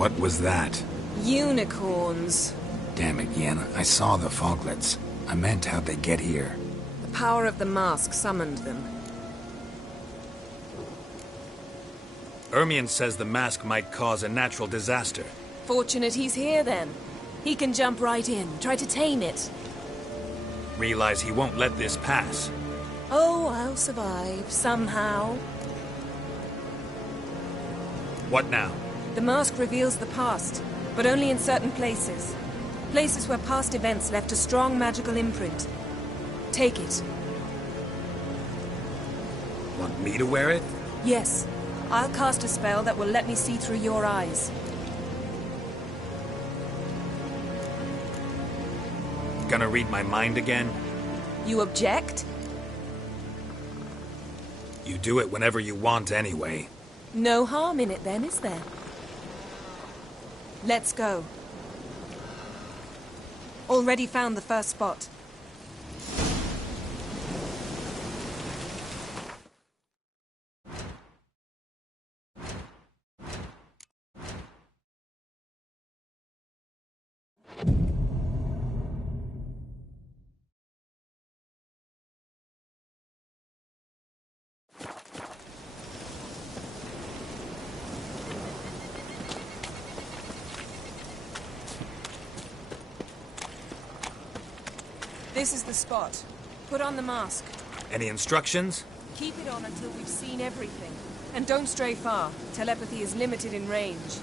What was that? Unicorns. Damn it, Yen. I saw the foglets. I meant how'd they get here? The power of the mask summoned them. Ermion says the mask might cause a natural disaster. Fortunate he's here, then. He can jump right in, try to tame it. Realize he won't let this pass. Oh, I'll survive, somehow. What now? The mask reveals the past, but only in certain places. Places where past events left a strong magical imprint. Take it. Want me to wear it? Yes. I'll cast a spell that will let me see through your eyes. Gonna read my mind again? You object? You do it whenever you want anyway. No harm in it then, is there? Let's go. Already found the first spot. This is the spot. Put on the mask. Any instructions? Keep it on until we've seen everything. And don't stray far. Telepathy is limited in range.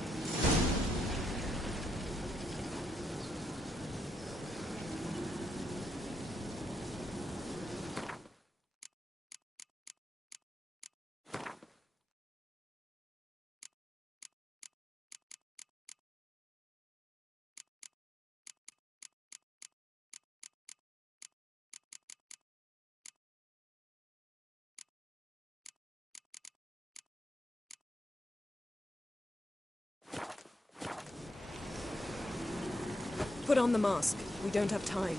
on the mask. We don't have time.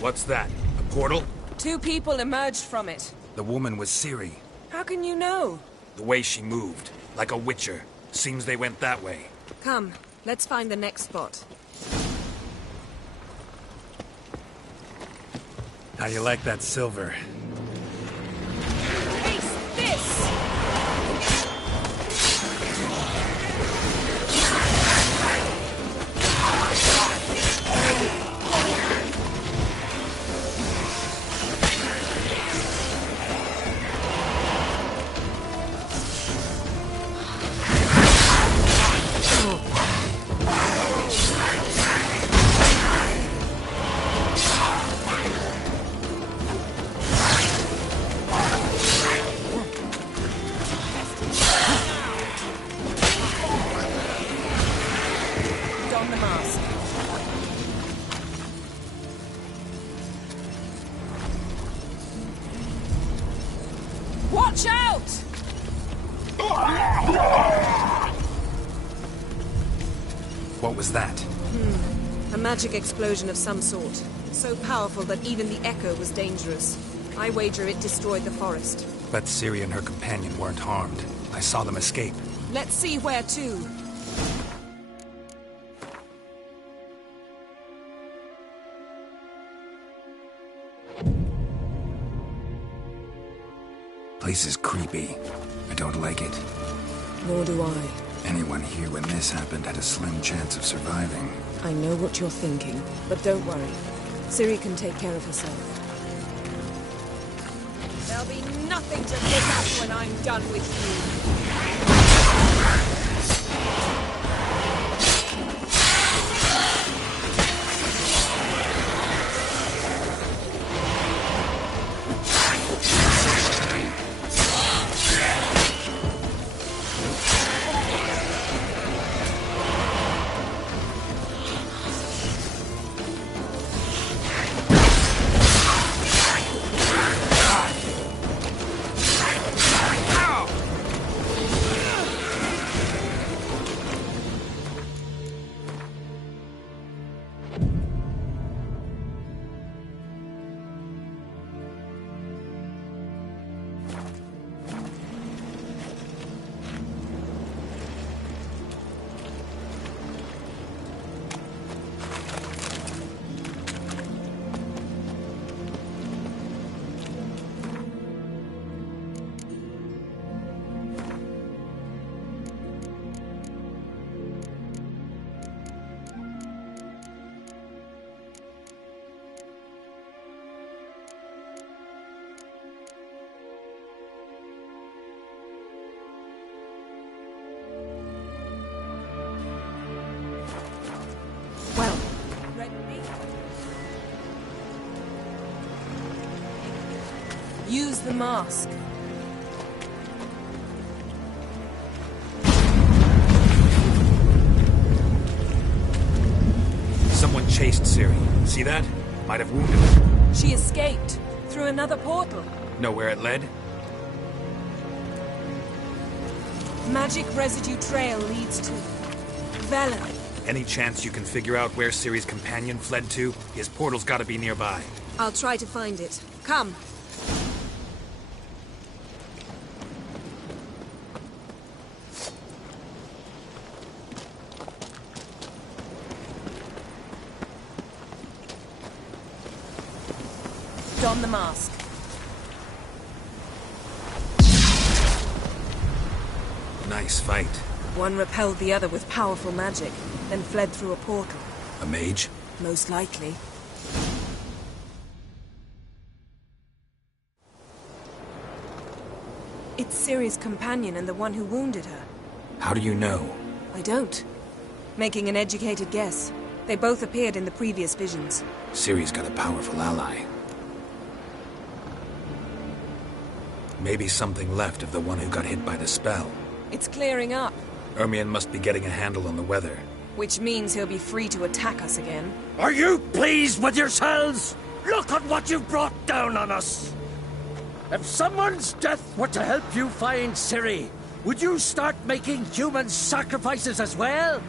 What's that? A portal? 2 people emerged from it. The woman was Ciri. How can you know? The way she moved, like a witcher. Seems they went that way. Come, let's find the next spot. How you like that silver? Face this! Watch out! What was that? A magic explosion of some sort. So powerful that even the echo was dangerous. I wager it destroyed the forest. But Ciri and her companion weren't harmed. I saw them escape. Let's see where to. Place is creepy. I don't like it. Nor do I. Anyone here when this happened had a slim chance of surviving. I know what you're thinking, but don't worry. Ciri can take care of herself. There'll be nothing to pick up when I'm done with you. Well, ready? Use the mask. Someone chased Ciri. See that? Might have wounded her. She escaped through another portal. Know where it led? Magic residue trail leads to Velen. Any chance you can figure out where Ciri's companion fled to? His portal's gotta be nearby. I'll try to find it. Come. Don the mask. Nice fight. One repelled the other with powerful magic, then fled through a portal. A mage? Most likely. It's Ciri's companion and the one who wounded her. How do you know? I don't. Making an educated guess. They both appeared in the previous visions. Ciri's got a powerful ally. Maybe something left of the one who got hit by the spell. It's clearing up. Ermion must be getting a handle on the weather. Which means he'll be free to attack us again. Are you pleased with yourselves? Look at what you've brought down on us! If someone's death were to help you find Ciri, would you start making human sacrifices as well?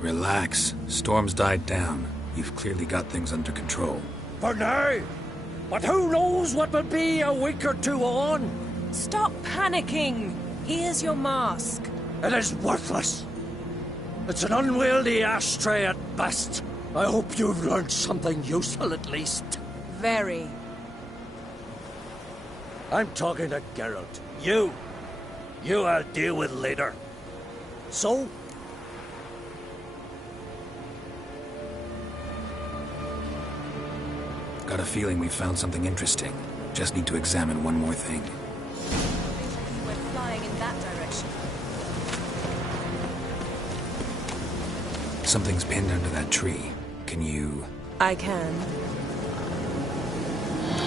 Relax. Storm's died down. You've clearly got things under control. For now. But who knows what will be a week or two on? Stop panicking! Here's your mask. It is worthless. It's an unwieldy ashtray at best. I hope you've learned something useful at least. Very. I'm talking to Geralt. You I'll deal with later. So? Got a feeling we found something interesting. Just need to examine one more thing. We're flying in that direction. Something's pinned under that tree. Can you... I can.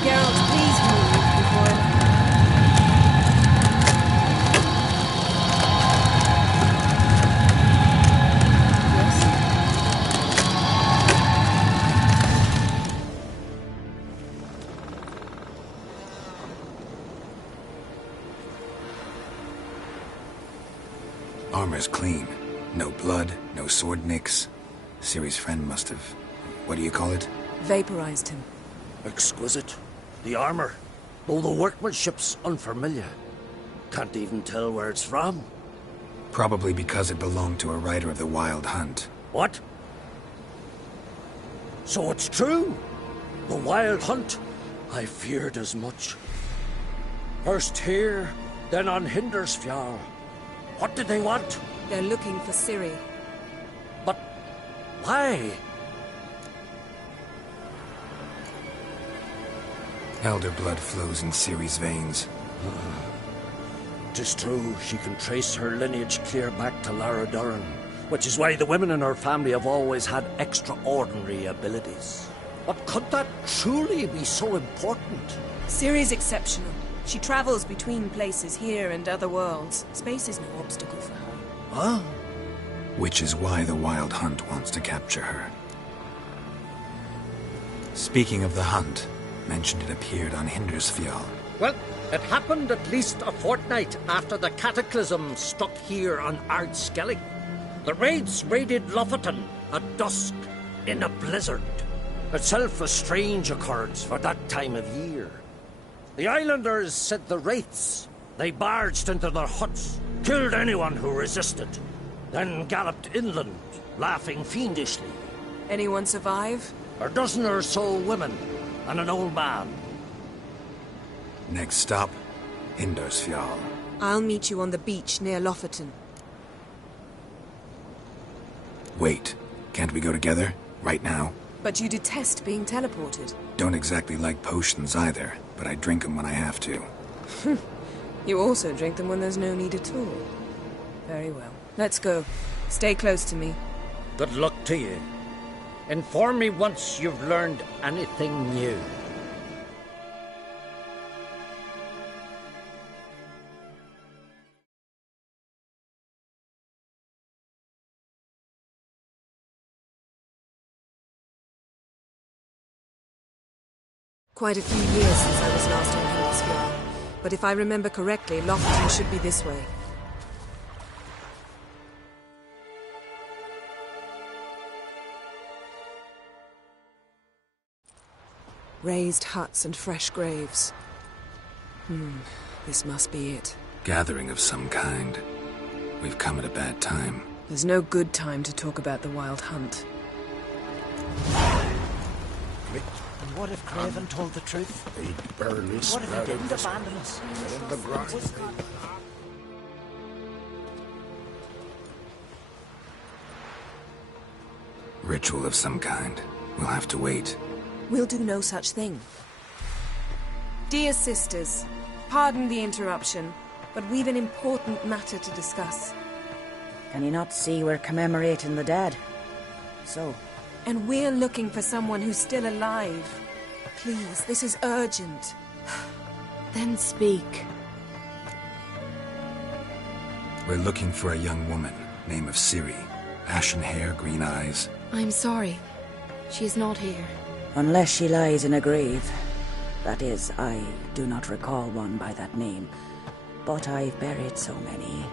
Geralt, please move before... Armor's clean. No blood, no sword nicks. Ciri's friend must have... what do you call it? Vaporized him. Exquisite. The armor, though the workmanship's unfamiliar. Can't even tell where it's from. Probably because it belonged to a rider of the Wild Hunt. What? So it's true? The Wild Hunt? I feared as much. First here, then on Hindersfjall. What did they want? They're looking for Ciri. But why? Elder blood flows in Ciri's veins. 'Tis true, she can trace her lineage clear back to Lara Duran, which is why the women in her family have always had extraordinary abilities. But could that truly be so important? Ciri's exceptional. She travels between places here and other worlds. Space is no obstacle for her. Huh? Which is why the Wild Hunt wants to capture her. Speaking of the hunt, mentioned it appeared on Hindersfjall. Well, it happened at least a fortnight after the cataclysm struck here on Ardskellig. The raids raided Lofoten at dusk in a blizzard. Itself a strange occurrence for that time of year. The islanders said the wraiths. They barged into their huts, killed anyone who resisted, then galloped inland, laughing fiendishly. Anyone survive? A dozen or so women, and an old man. Next stop, Hindersfjall. I'll meet you on the beach near Lofoten. Wait, can't we go together? Right now? But you detest being teleported. Don't exactly like potions either, but I drink them when I have to. You also drink them when there's no need at all. Very well. Let's go. Stay close to me. Good luck to you. Inform me once you've learned anything new. Quite a few years since I was last on Hindersfjall, but if I remember correctly, Lofoten should be this way. Raised huts and fresh graves. This must be it. Gathering of some kind. We've come at a bad time. There's no good time to talk about the Wild Hunt. And what if Craven told the truth? He'd barely What if he didn't abandon us? in the ground. Ritual of some kind. We'll have to wait. We'll do no such thing. Dear sisters, pardon the interruption, but we've an important matter to discuss. Can you not see we're commemorating the dead? So? And we're looking for someone who's still alive. Please, this is urgent. Then speak. We're looking for a young woman, name of Ciri. Ashen hair, green eyes. I'm sorry. She is not here. Unless she lies in a grave. That is, I do not recall one by that name. But I've buried so many,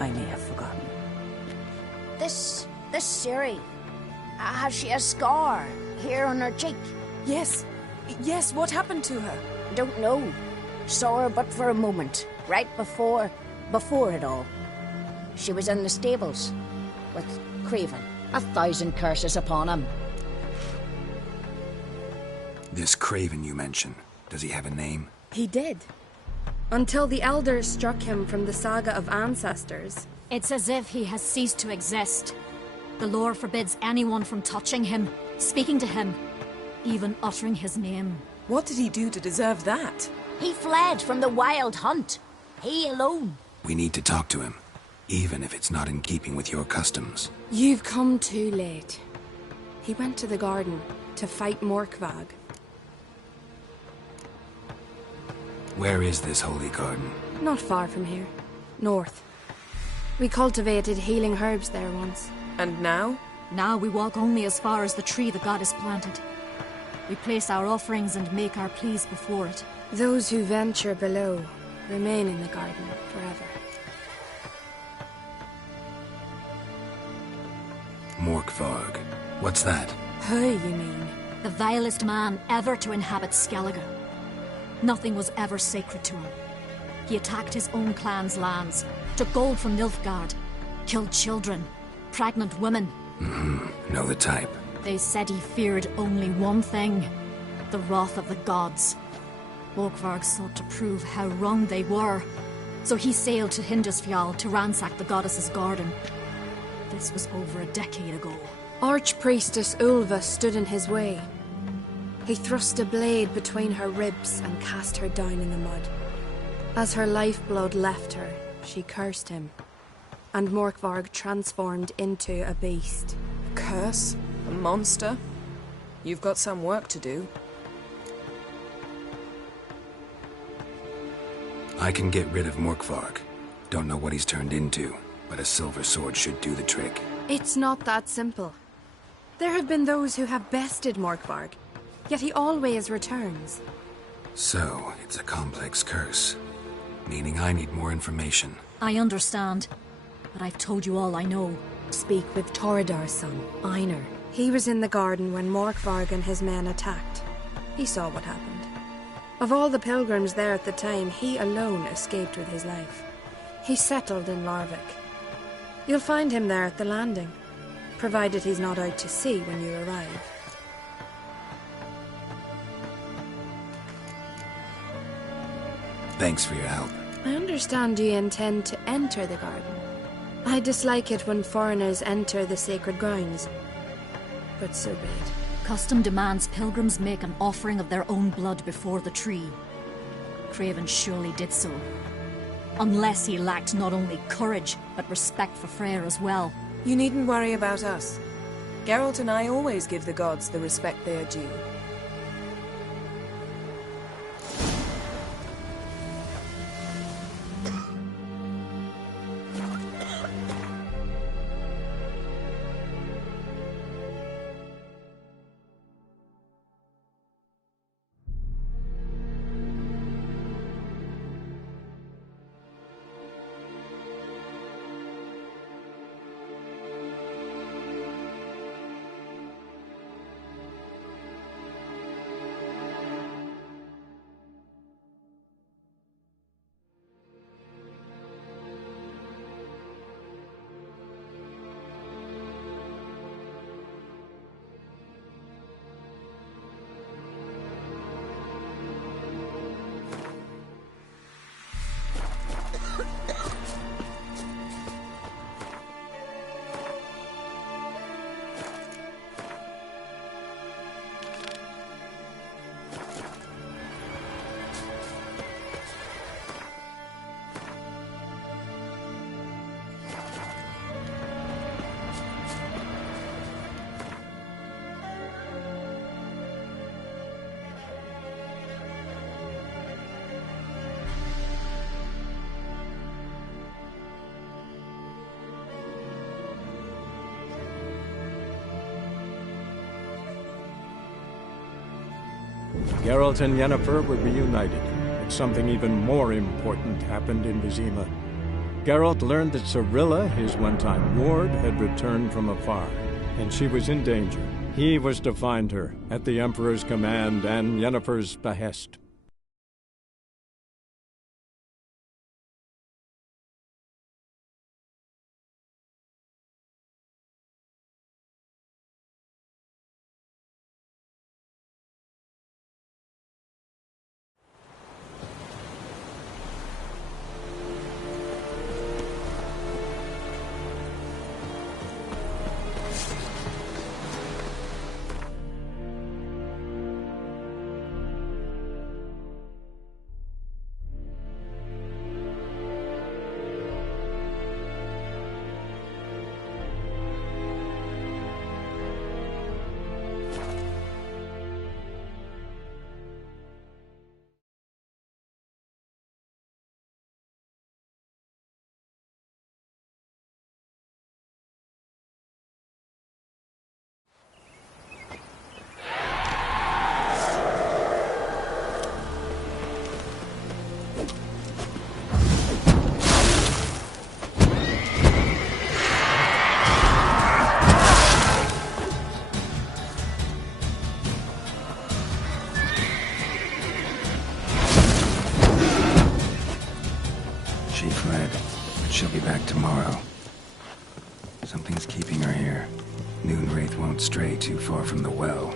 I may have forgotten. This Ciri, has she a scar here on her cheek? Yes. Yes, what happened to her? Don't know. Saw her but for a moment, right before it all. She was in the stables with Craven. 1,000 curses upon him. This Craven you mention, does he have a name? He did. Until the elders struck him from the saga of ancestors. It's as if he has ceased to exist. The lore forbids anyone from touching him, speaking to him, even uttering his name. What did he do to deserve that? He fled from the wild hunt. He alone. We need to talk to him, even if it's not in keeping with your customs. You've come too late. He went to the garden to fight Morkvag. Where is this holy garden? Not far from here. North. We cultivated healing herbs there once. And now? Now we walk only as far as the tree the goddess planted. We place our offerings and make our pleas before it. Those who venture below remain in the garden forever. Morkvarg. What's that? Who, you mean? The vilest man ever to inhabit Skellige. Nothing was ever sacred to him. He attacked his own clan's lands, took gold from Nilfgaard, killed children, pregnant women. Know the type. They said he feared only one thing, the wrath of the gods. Morkvarg sought to prove how wrong they were, so he sailed to Hindisfjall to ransack the goddess's garden. This was over a decade ago. Archpriestess Ulva stood in his way. He thrust a blade between her ribs and cast her down in the mud. As her lifeblood left her, she cursed him, and Morkvarg transformed into a beast. A curse? A monster? You've got some work to do. I can get rid of Morkvarg. Don't know what he's turned into, but a silver sword should do the trick. It's not that simple. There have been those who have bested Morkvarg, yet he always returns. So, it's a complex curse, meaning I need more information. I understand, but I've told you all I know. Speak with Toradar's son, Einar. He was in the garden when Morkvarg and his men attacked. He saw what happened. Of all the pilgrims there at the time, he alone escaped with his life. He settled in Larvik. You'll find him there at the landing, provided he's not out to sea when you arrive. Thanks for your help. I understand you intend to enter the garden. I dislike it when foreigners enter the sacred grounds, but so be it. Custom demands pilgrims make an offering of their own blood before the tree. Craven surely did so. Unless he lacked not only courage, but respect for Freyr as well. You needn't worry about us. Geralt and I always give the gods the respect they are due. Geralt and Yennefer were reunited, but something even more important happened in Vizima. Geralt learned that Cirilla, his one-time ward, had returned from afar, and she was in danger. He was to find her, at the Emperor's command and Yennefer's behest. She fled, but she'll be back tomorrow. Something's keeping her here. Moonwraith won't stray too far from the well.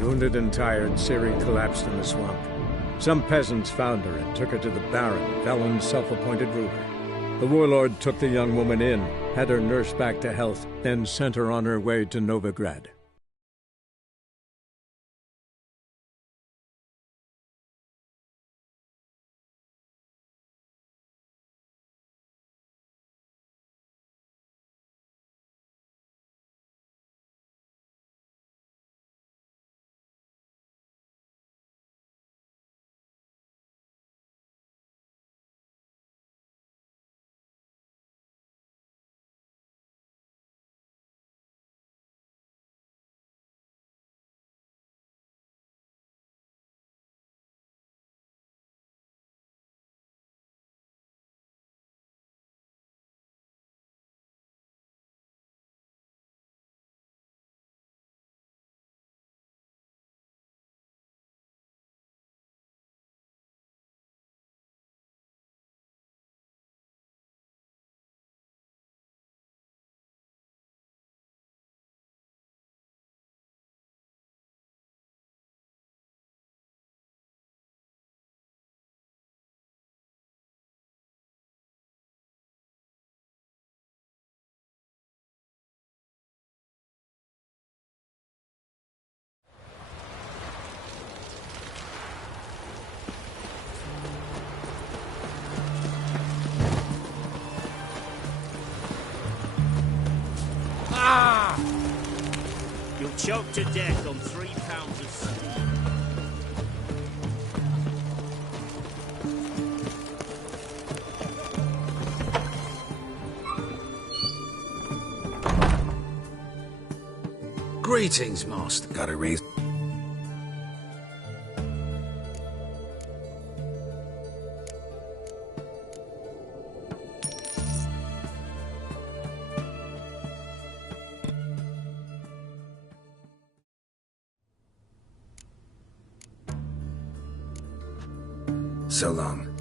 Wounded and tired, Ciri collapsed in the swamp. Some peasants found her and took her to the Baron, Velen's self-appointed ruler. The warlord took the young woman in, had her nursed back to health, then sent her on her way to Novigrad. You'll choke to death on 3 pounds of steam. Greetings, Master. Gotta raise... so long.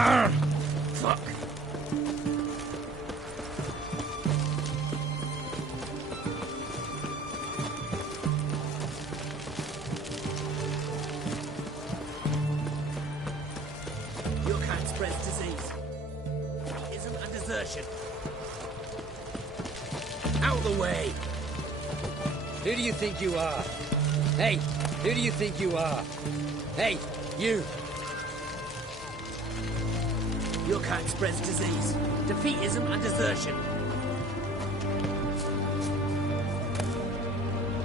Fuck. You can't spread disease. It isn't a desertion. Out of the way! Who do you think you are? Hey, who do you think you are? Hey, you! Your kind spreads disease. Defeat isn't a desertion.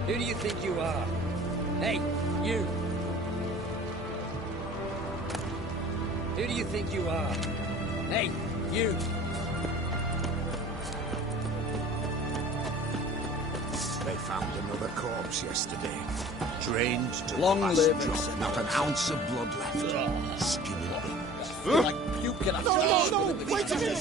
Who do you think you are? Hey, you! Who do you think you are? Hey, you! They found another corpse yesterday. Drained to Long the last live drop. Not an ounce of blood left. Skinny things. Feel like puking. No, wait a minute!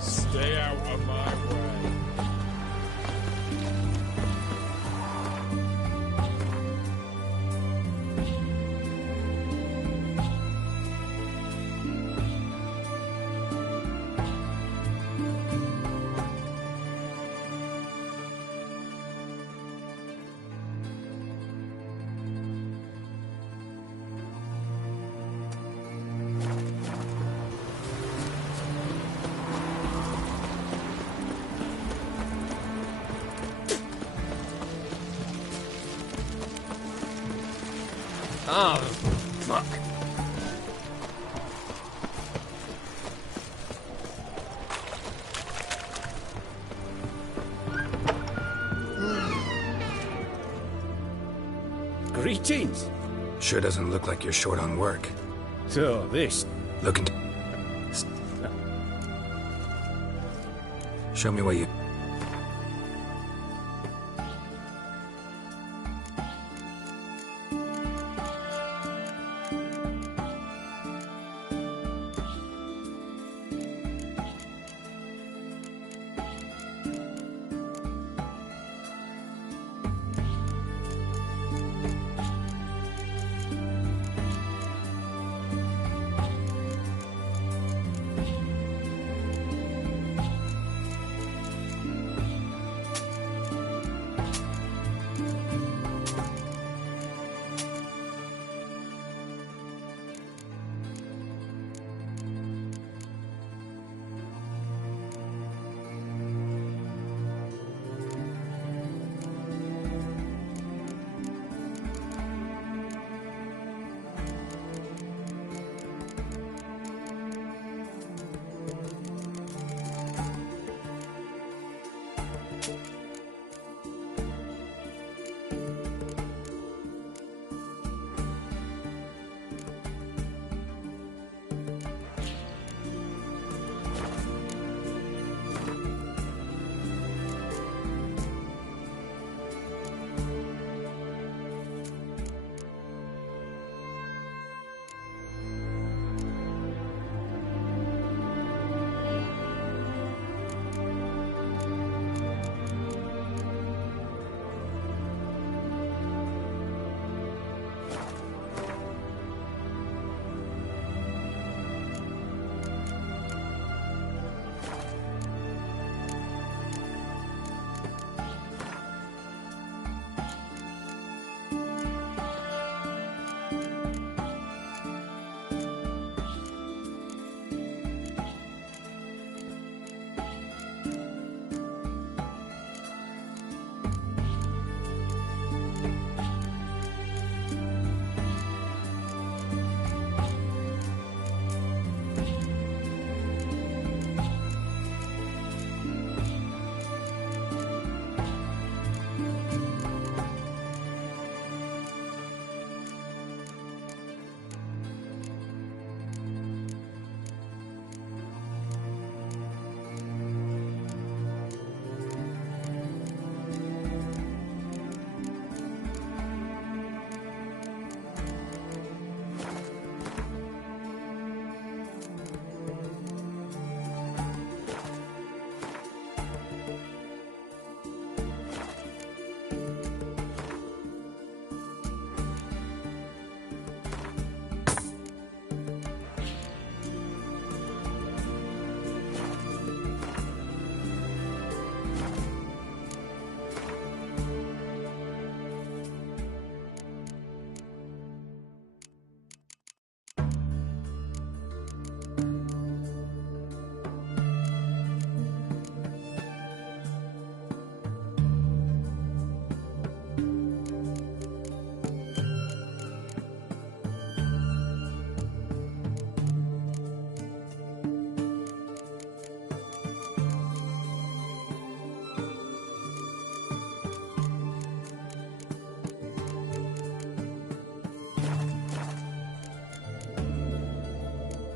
Stay out of my way. Oh, fuck. Greetings. Sure doesn't look like you're short on work. So, this. Looking to... Show me what you...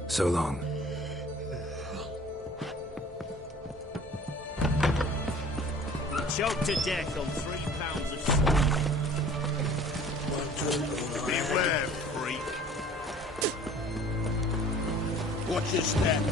So long. Choked to death on 3 pounds of salt. Beware, freak. Watch your step.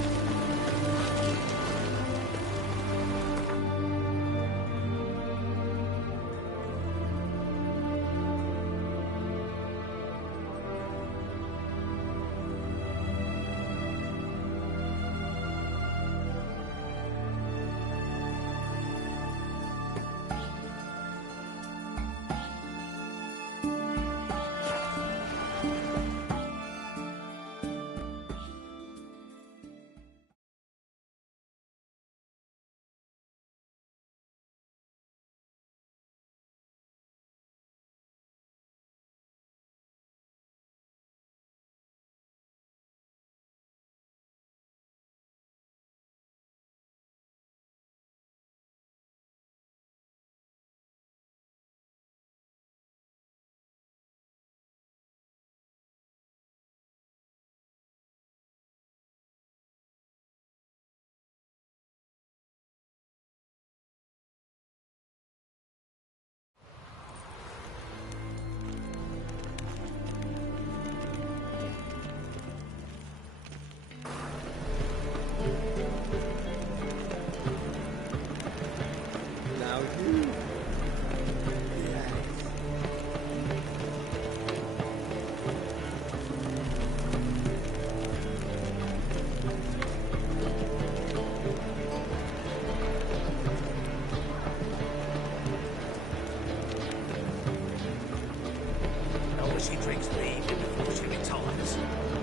She drinks the evening before she retires.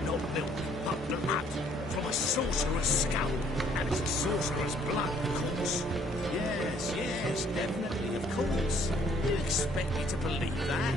Not milk, but blood. From a sorcerer's scalp. And it's a sorcerer's blood, of course. Yes, yes, definitely, of course. You expect me to believe that?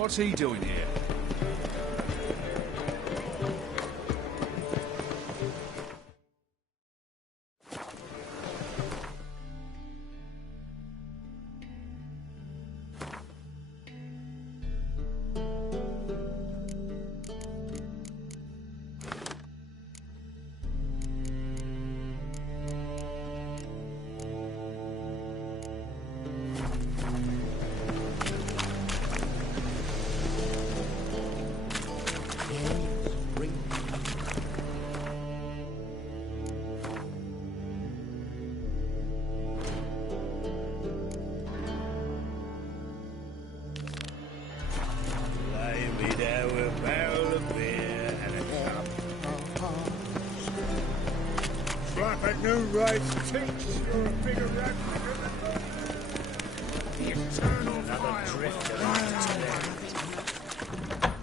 What's he doing here?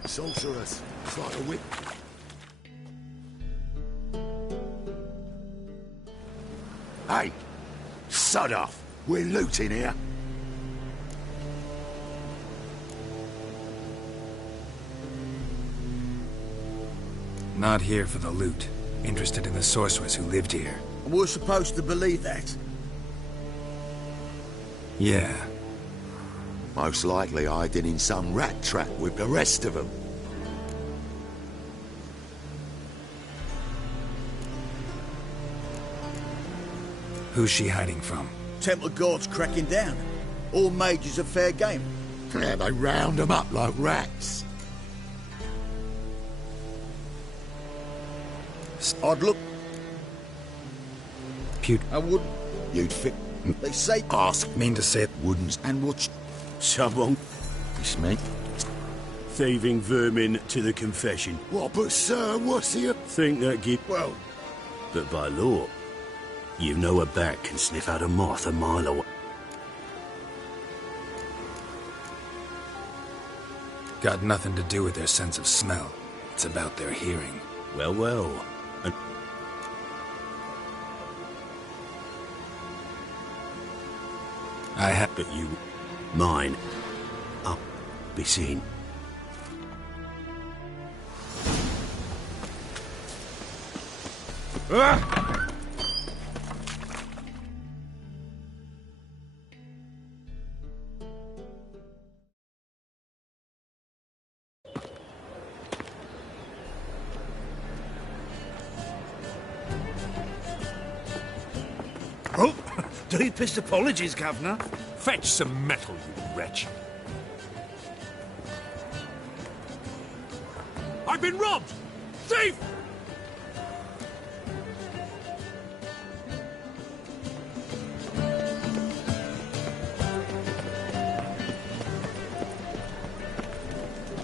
Sorceress, it's like a whip. Hey, sod off. We're looting here. Not here for the loot. Interested in the sorceress who lived here. And we're supposed to believe that? Yeah. Most likely hiding in some rat trap with the rest of them. Who's she hiding from? Temple Guard's cracking down. All mages are fair game. Yeah, they round them up like rats. Odd look. I wouldn't. You'd fit. They say ask. Mean to say it. Wouldn't. And watch. Someone. It's me. Thieving vermin to the confession. What, but sir, what's here? Think that give... Well... But by law, you know a bat can sniff out a moth a mile away. Got nothing to do with their sense of smell. It's about their hearing. Well, well. And I have... But you... Mine. I'll be seen. Oh, deepest apologies, Governor. Fetch some metal, you wretch. I've been robbed! Thief!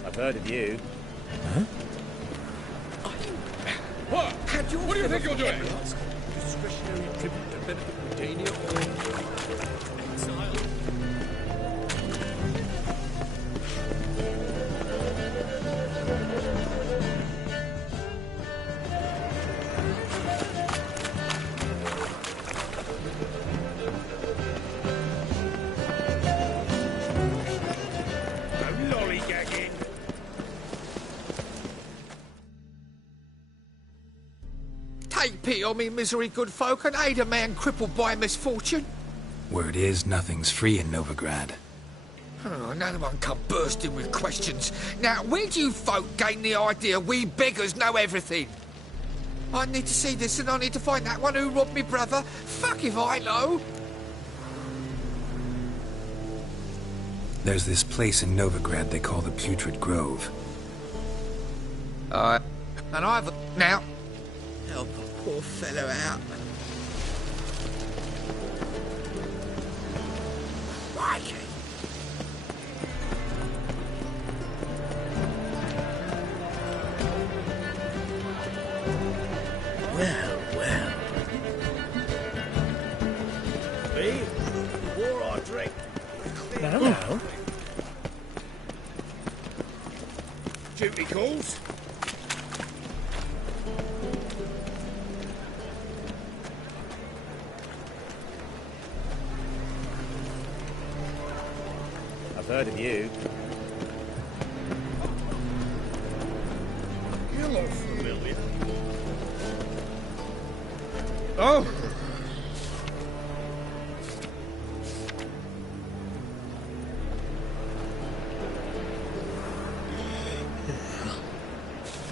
I've heard of you. Huh? What? What do you think you're doing? Discretionary tribute to benefit Britannia or exile? No lollygagging. Take pity on me, misery, good folk, and aid a man crippled by misfortune. Word is, nothing's free in Novigrad. Oh, none one come bursting with questions. Now, where do you folk gain the idea we beggars know everything? I need to see this, and I need to find that one who robbed me brother. Fuck if I know. There's this place in Novigrad they call the Putrid Grove. And I've... Now, help a poor fellow out. Crikey. Well, well. Me? War or drink? No. Duty calls? I've heard of you. Oh!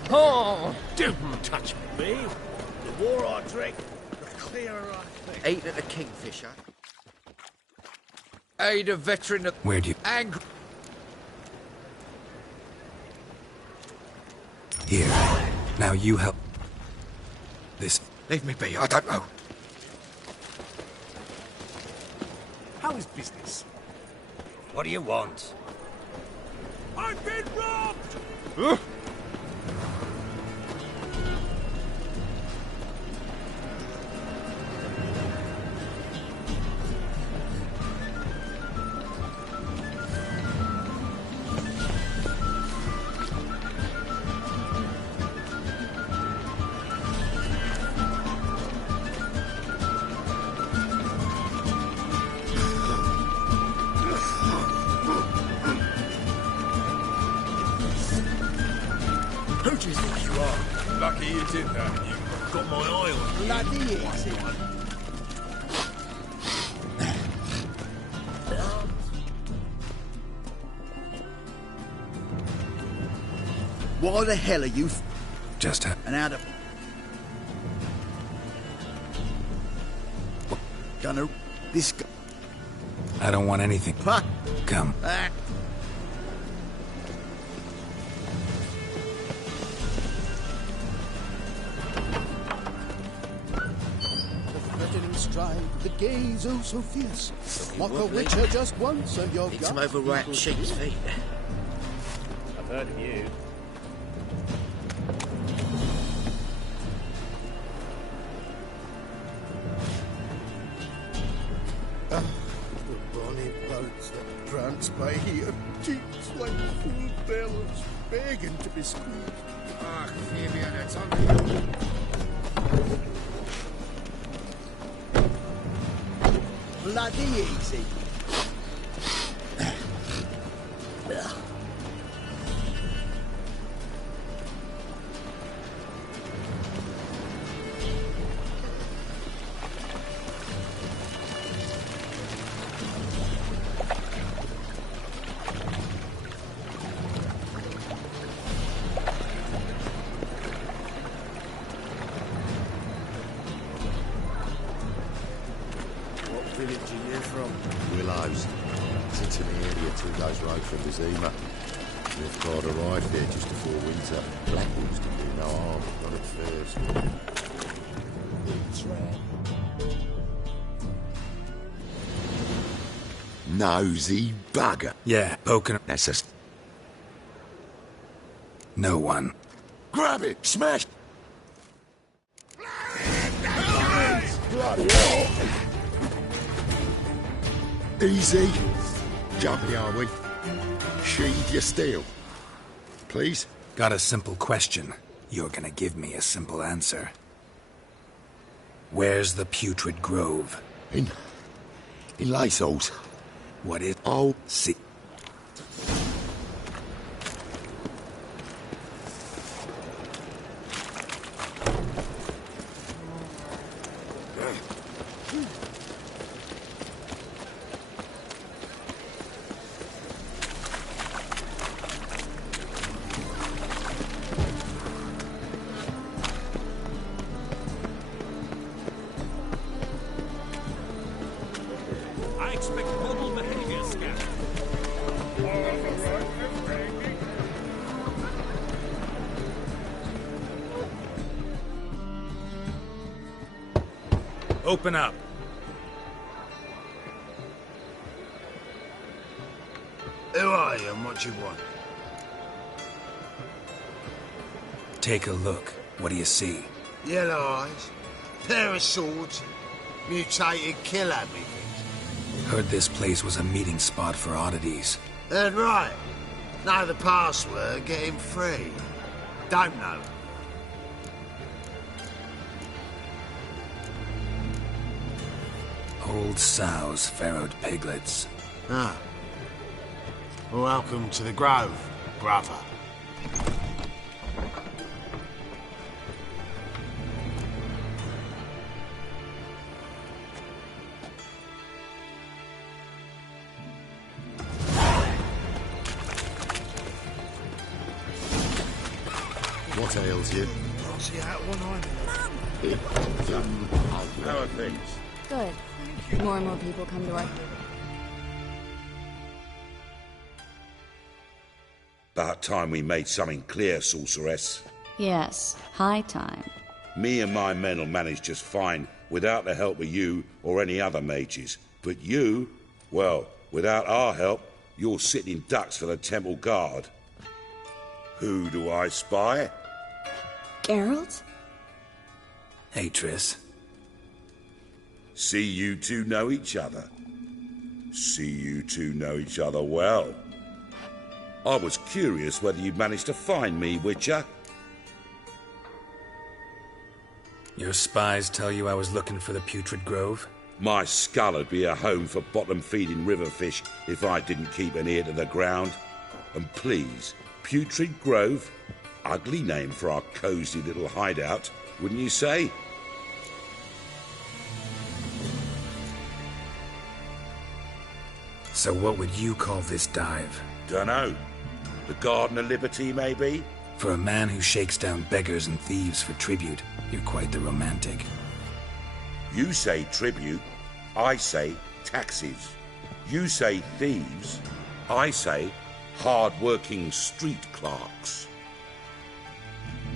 Oh! Don't touch me. The more I drink, the clearer I think. Ate at the Kingfisher. Aid a veteran of... Where'd you... Angry... Here. Now you help... This... Leave me be, I don't know. How is business? What do you want? I've been robbed! Huh? Who do you think you are? Lucky you did that. You've got my eye on. Bloody easy. Why the hell are you... Just a... And out of... Gonna... This guy... I don't want anything. Fuck. Come. Stride, the gaze oh so fierce. Mock a witcher just once and you're Eat some overripe sheep's feet. I've heard of you. The bonny boats that prance by here, cheeks like full bellows, begging to be squeezed. Ah, Fabian, it's on. Bloody easy. Village are you from? Willows. Sits in the area 2 days' road from Vizima. We've car arrived here just before winter. Blackwoods can do no harm, not at first. It's red. Nosy bugger. Yeah, poking... That's us. No one. Grab it! Smash! Bloody hell! Easy. Jumpy, are we? Sheathe your steel. Please? Got a simple question. You're gonna give me a simple answer. Where's the Putrid Grove? In Lysols. What is... Oh. See... I expect model behavior, Scout. Open up. Who are you and what you want? Take a look. What do you see? Yellow eyes, pair of swords, mutated killer me. Heard this place was a meeting spot for oddities. Heard right. Know the password, get him free. Don't know. Old sows, farrowed piglets. Ah. Welcome to the Grove, brother. tails you. I'll see out one eye. How are things? Good. More and more people come to our... About time we made something clear, sorceress. Yes, high time. Me and my men'll manage just fine without the help of you or any other mages. But you, well, without our help, you're sitting ducks for the temple guard. Who do I spy? Geralt? Hey, Triss. See you two know each other. See you two know each other well. I was curious whether you'd managed to find me, Witcher. Your spies tell you I was looking for the Putrid Grove? My skull'd be a home for bottom-feeding river fish if I didn't keep an ear to the ground. And please, Putrid Grove? Ugly name for our cosy little hideout, wouldn't you say? So what would you call this dive? Dunno. The Garden of Liberty, maybe? For a man who shakes down beggars and thieves for tribute, you're quite the romantic. You say tribute, I say taxes. You say thieves, I say hard-working street clerks.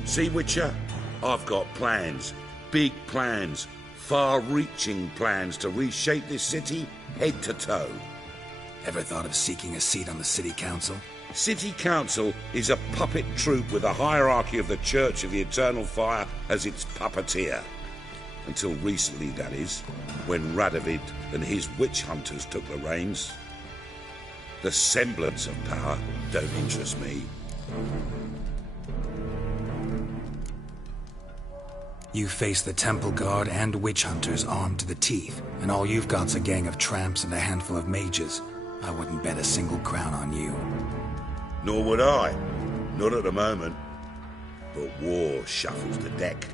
See, Witcher, I've got plans, big plans, far-reaching plans to reshape this city head to toe. Ever thought of seeking a seat on the city council? City council is a puppet troupe with a hierarchy of the Church of the Eternal Fire as its puppeteer. Until recently, that is, when Radovid and his witch hunters took the reins. The semblance of power don't interest me. You face the temple guard and witch hunters armed to the teeth, and all you've got's a gang of tramps and a handful of mages. I wouldn't bet a single crown on you. Nor would I. Not at the moment. But war shuffles the deck.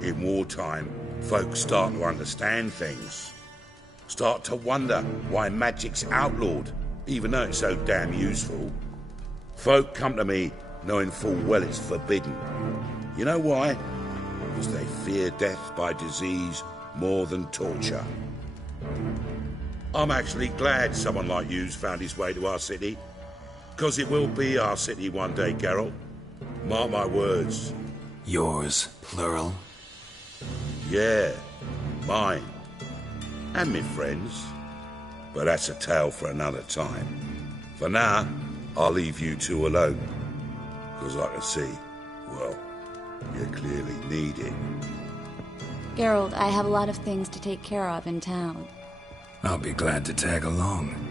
In wartime, folks start to understand things. Start to wonder why magic's outlawed, even though it's so damn useful. Folk come to me knowing full well it's forbidden. You know why? Because they fear death by disease more than torture. I'm actually glad someone like you's found his way to our city. Because it will be our city one day, Geralt. Mark my words. Yours, plural? Yeah, mine. And me friends. But that's a tale for another time. For now, I'll leave you two alone. Because I can see, well, you clearly need it. Geralt, I have a lot of things to take care of in town. I'll be glad to tag along.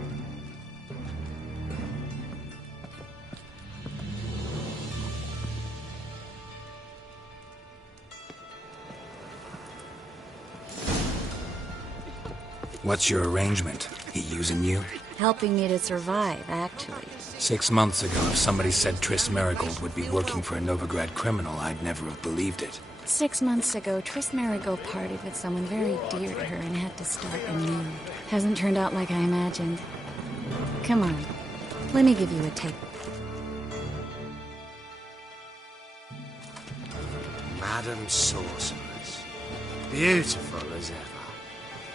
What's your arrangement? He using you? Helping me to survive, actually. 6 months ago, if somebody said Triss Merigold would be working for a Novigrad criminal, I'd never have believed it. 6 months ago, Triss Merigold parted with someone very dear to her and had to start anew. Hasn't turned out like I imagined. Come on, let me give you a tip. Madam Sorceress. Beautiful as ever.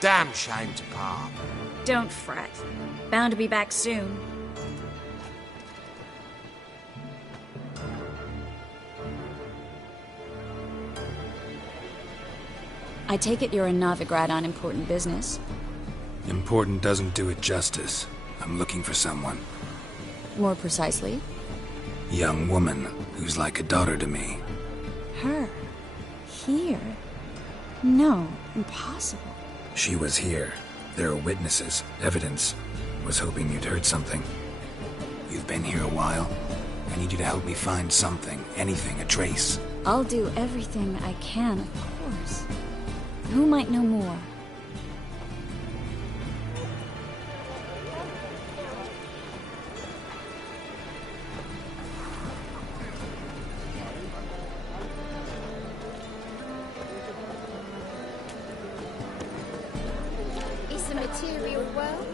Damn shame to part. Don't fret. Bound to be back soon. I take it you're in Novigrad on important business. Important doesn't do it justice. I'm looking for someone. More precisely? Young woman who's like a daughter to me. Her? Here? No, impossible. She was here. There are witnesses, evidence. Was hoping you'd heard something. You've been here a while. I need you to help me find something, anything, a trace. I'll do everything I can, of course. Who might know more? Is the material well?